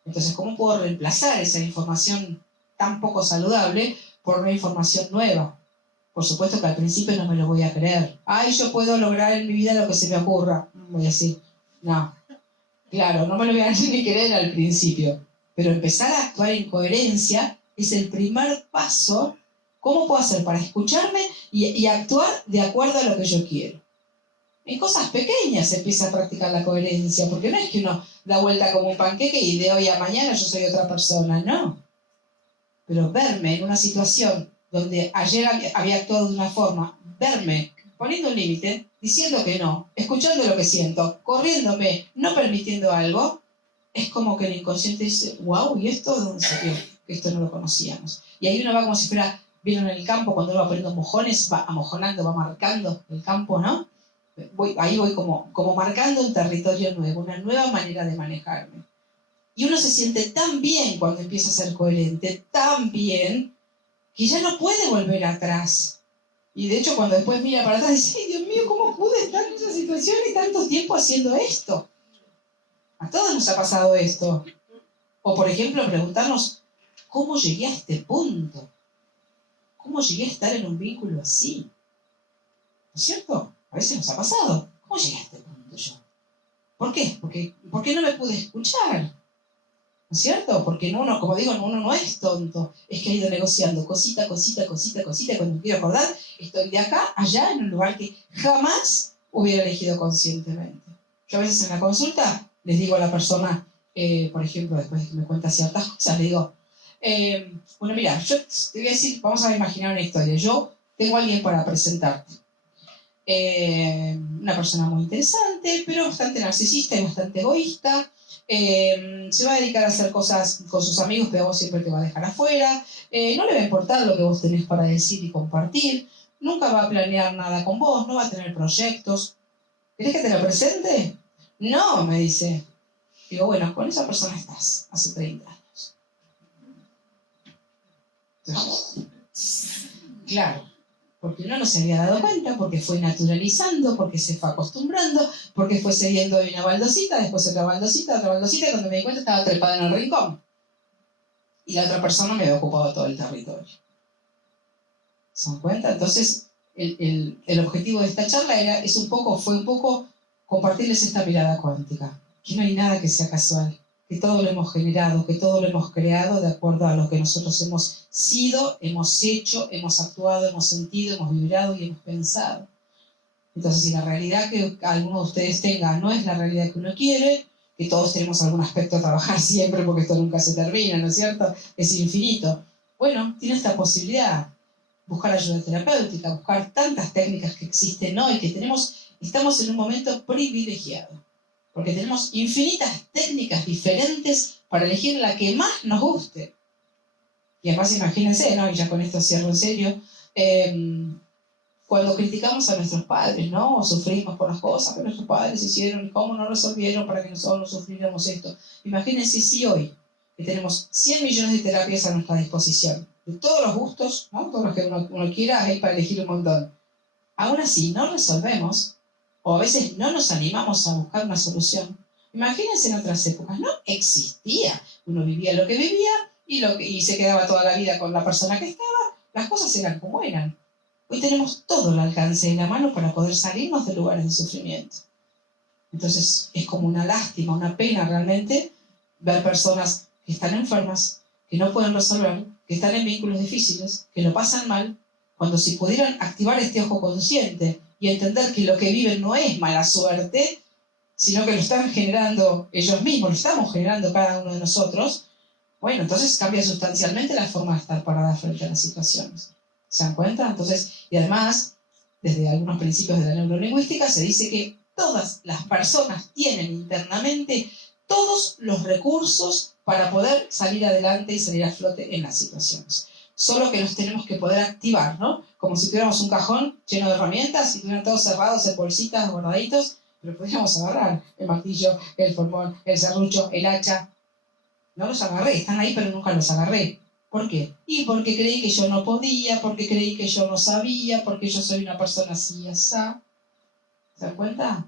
Entonces, ¿cómo puedo reemplazar esa información tan poco saludable por una información nueva? Por supuesto que al principio no me lo voy a creer. Ay, yo puedo lograr en mi vida lo que se me ocurra. Voy a decir, no. Claro, no me lo voy a ni creer al principio. Pero empezar a actuar en coherencia es el primer paso. ¿Cómo puedo hacer para escucharme y actuar de acuerdo a lo que yo quiero? En cosas pequeñas se empieza a practicar la coherencia, porque no es que uno da vuelta como un panqueque y de hoy a mañana yo soy otra persona, no. Pero verme en una situación donde ayer había actuado de una forma, verme poniendo un límite, diciendo que no, escuchando lo que siento, corriéndome, no permitiendo algo, es como que el inconsciente dice, wow, ¿y esto de dónde salió? Esto no lo conocíamos. Y ahí uno va como si fuera, vieron en el campo, cuando uno va poniendo mojones, va amojonando, va marcando el campo, ¿no? Ahí voy como marcando un territorio nuevo, una nueva manera de manejarme. Y uno se siente tan bien cuando empieza a ser coherente, tan bien, que ya no puede volver atrás. Y de hecho, cuando después mira para atrás, dice, ay, Dios mío, ¿cómo pude estar en esa situación y tanto tiempo haciendo esto? A todos nos ha pasado esto. O, por ejemplo, preguntarnos, ¿cómo llegué a este punto? ¿Cómo llegué a estar en un vínculo así? ¿No es cierto? A veces nos ha pasado. ¿Cómo llegué a este punto yo? ¿Por qué? ¿Por qué no me pude escuchar? ¿No es cierto? Porque uno, como digo, uno no es tonto. Es que ha ido negociando cosita. Cuando me quiero acordar, estoy de acá, allá, en un lugar que jamás hubiera elegido conscientemente. Yo a veces en la consulta les digo a la persona, por ejemplo, después de que me cuenta ciertas cosas, le digo, bueno, mira, yo te voy a decir, vamos a imaginar una historia. Yo tengo a alguien para presentarte. Una persona muy interesante, pero bastante narcisista y bastante egoísta. Se va a dedicar a hacer cosas con sus amigos, pero vos siempre te va a dejar afuera. No le va a importar lo que vos tenés para decir y compartir. Nunca va a planear nada con vos, no va a tener proyectos. ¿Querés que te lo presente? No, me dice. Digo, bueno, con esa persona estás hace 30 años. Entonces, claro, porque uno no se había dado cuenta, porque fue naturalizando, porque se fue acostumbrando, porque fue cediendo de una baldosita, después otra baldosita, y cuando me di cuenta estaba trepada en el rincón. Y la otra persona me había ocupado todo el territorio. ¿Se dan cuenta? Entonces, el objetivo de esta charla fue un poco compartirles esta mirada cuántica, que no hay nada que sea casual, que todo lo hemos generado, que todo lo hemos creado de acuerdo a lo que nosotros hemos sido, hemos hecho, hemos actuado, hemos sentido, hemos vibrado y hemos pensado. Entonces, si la realidad que alguno de ustedes tenga no es la realidad que uno quiere, que todos tenemos algún aspecto a trabajar siempre porque esto nunca se termina, ¿no es cierto? Es infinito. Bueno, tiene esta posibilidad. Buscar ayuda terapéutica, buscar tantas técnicas que existen hoy, que estamos en un momento privilegiado, porque tenemos infinitas técnicas diferentes para elegir la que más nos guste. Y además imagínense, ¿no? Y ya con esto cierro en serio, cuando criticamos a nuestros padres, ¿no? O sufrimos por las cosas que nuestros padres hicieron, cómo no resolvieron para que nosotros no sufriéramos esto. Imagínense si hoy, que tenemos 100 millones de terapias a nuestra disposición, de todos los gustos, ¿no? Todos los que uno quiera, hay para elegir un montón. Aún así, no resolvemos, o a veces no nos animamos a buscar una solución. Imagínense en otras épocas, no existía. Uno vivía lo que vivía y se quedaba toda la vida con la persona que estaba. Las cosas eran como eran. Hoy tenemos todo al alcance de la mano para poder salirnos de lugares de sufrimiento. Entonces, es como una lástima, una pena realmente ver personas que están enfermas, que no pueden resolver, que están en vínculos difíciles, que lo pasan mal, cuando si pudieran activar este ojo consciente y entender que lo que viven no es mala suerte, sino que lo están generando ellos mismos, lo estamos generando cada uno de nosotros, bueno, entonces cambia sustancialmente la forma de estar parada frente a las situaciones. ¿Se dan cuenta? Entonces, y además, desde algunos principios de la neurolingüística se dice que todas las personas tienen internamente todos los recursos para poder salir adelante y salir a flote en las situaciones. Solo que los tenemos que poder activar, ¿no? Como si tuviéramos un cajón lleno de herramientas y estuvieran todos cerrados en bolsitas, guardaditos, pero podríamos agarrar el martillo, el formón, el serrucho, el hacha. No los agarré, están ahí pero nunca los agarré. ¿Por qué? Y porque creí que yo no podía, porque creí que yo no sabía, porque yo soy una persona así y así. ¿Se dan cuenta?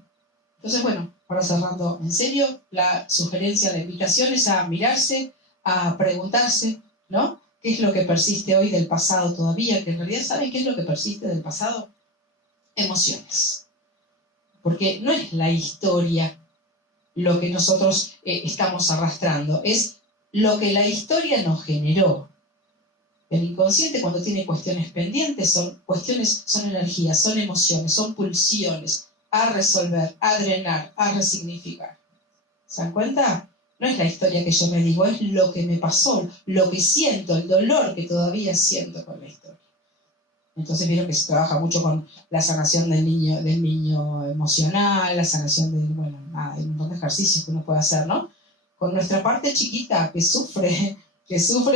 Entonces, bueno, para cerrando en serio, la sugerencia, la invitación es a mirarse, a preguntarse, ¿no? ¿Qué es lo que persiste hoy del pasado todavía? Que en realidad, ¿saben qué es lo que persiste del pasado? Emociones. Porque no es la historia lo que nosotros estamos arrastrando, es lo que la historia nos generó. El inconsciente, cuando tiene cuestiones pendientes, son energías, son emociones, son pulsiones a resolver, a drenar, a resignificar. ¿Se dan cuenta? No es la historia que yo me digo, es lo que me pasó, lo que siento, el dolor que todavía siento con la historia. Entonces vieron que se trabaja mucho con la sanación del niño emocional, la sanación de, bueno, nada, hay un montón de ejercicios que uno puede hacer, ¿no? Con nuestra parte chiquita que sufre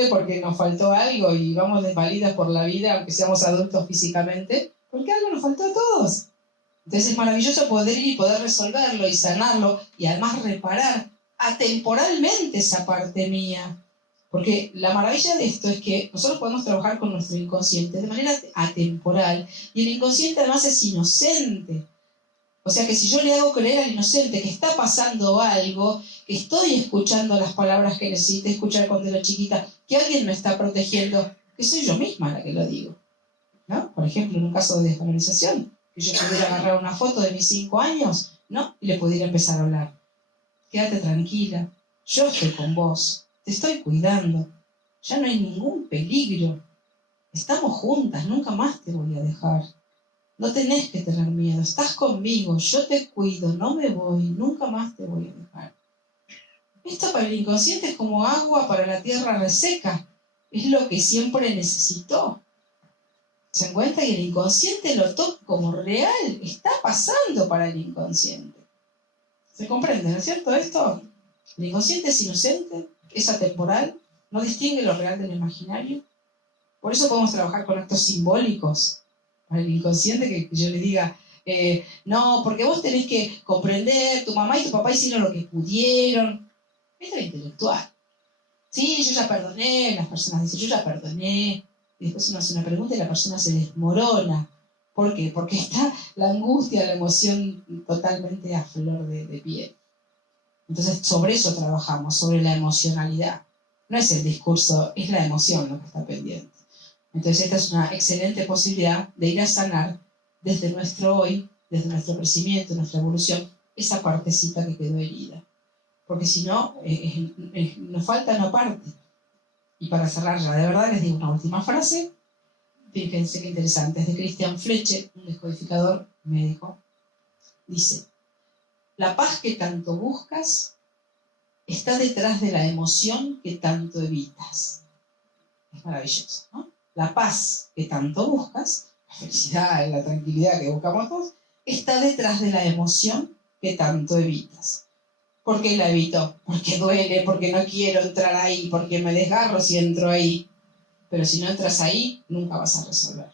porque nos faltó algo y vamos desvalidas por la vida, aunque seamos adultos físicamente, porque algo nos faltó a todos. Entonces es maravilloso poder ir y poder resolverlo y sanarlo y además reparar atemporalmente esa parte mía. Porque la maravilla de esto es que nosotros podemos trabajar con nuestro inconsciente de manera atemporal y el inconsciente además es inocente. O sea que si yo le hago creer al inocente que está pasando algo, que estoy escuchando las palabras que necesité escuchar cuando era chiquita, que alguien me está protegiendo, que soy yo misma la que lo digo, ¿no? Por ejemplo, en un caso de desvalorización, que yo pudiera agarrar una foto de mis 5 años, ¿no? Y le pudiera empezar a hablar. Quédate tranquila, yo estoy con vos, te estoy cuidando, ya no hay ningún peligro, estamos juntas, nunca más te voy a dejar. No tenés que tener miedo, estás conmigo, yo te cuido, no me voy, nunca más te voy a dejar. Esto para el inconsciente es como agua para la tierra reseca. Es lo que siempre necesitó. ¿Se dan cuenta? Y el inconsciente lo toca como real. Está pasando para el inconsciente. ¿Se comprende, no es cierto esto? El inconsciente es inocente, es atemporal, no distingue lo real del imaginario. Por eso podemos trabajar con actos simbólicos para el inconsciente, que yo le diga, no, porque vos tenés que comprender, tu mamá y tu papá hicieron lo que pudieron. Esto es intelectual. Sí, yo ya perdoné, las personas dicen, yo ya perdoné, y después uno hace una pregunta y la persona se desmorona. ¿Por qué? Porque está la angustia, la emoción totalmente a flor de piel. Entonces, sobre eso trabajamos, sobre la emocionalidad. No es el discurso, es la emoción lo que está pendiente. Entonces, esta es una excelente posibilidad de ir a sanar desde nuestro hoy, desde nuestro crecimiento, nuestra evolución, esa partecita que quedó herida. Porque si no, nos falta una parte. Y para cerrar ya, de verdad, les digo una última frase. Fíjense qué interesante. Es de Christian Fleche, un descodificador médico. Dice: la paz que tanto buscas está detrás de la emoción que tanto evitas. Es maravilloso, ¿no? La paz que tanto buscas, la felicidad y la tranquilidad que buscamos todos, está detrás de la emoción que tanto evitas. ¿Por qué la evito? Porque duele, porque no quiero entrar ahí, porque me desgarro si entro ahí. Pero si no entras ahí, nunca vas a resolver.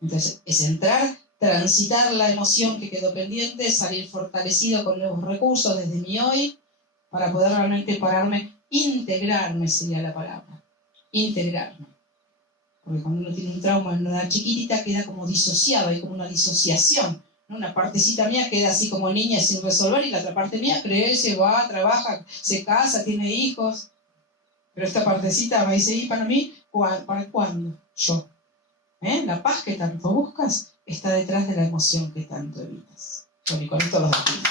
Entonces, es entrar, transitar la emoción que quedó pendiente, salir fortalecido con nuevos recursos desde mi hoy, para poder realmente pararme, integrarme sería la palabra. Integrarme. Porque cuando uno tiene un trauma en una edad chiquitita, queda como disociado, hay como una disociación. Una partecita mía queda así como niña sin resolver y la otra parte mía crece, va, trabaja, se casa, tiene hijos. Pero esta partecita me dice, ¿y para mí? ¿Para cuándo? Yo. La paz que tanto buscas está detrás de la emoción que tanto evitas. Bueno, y con esto los despido.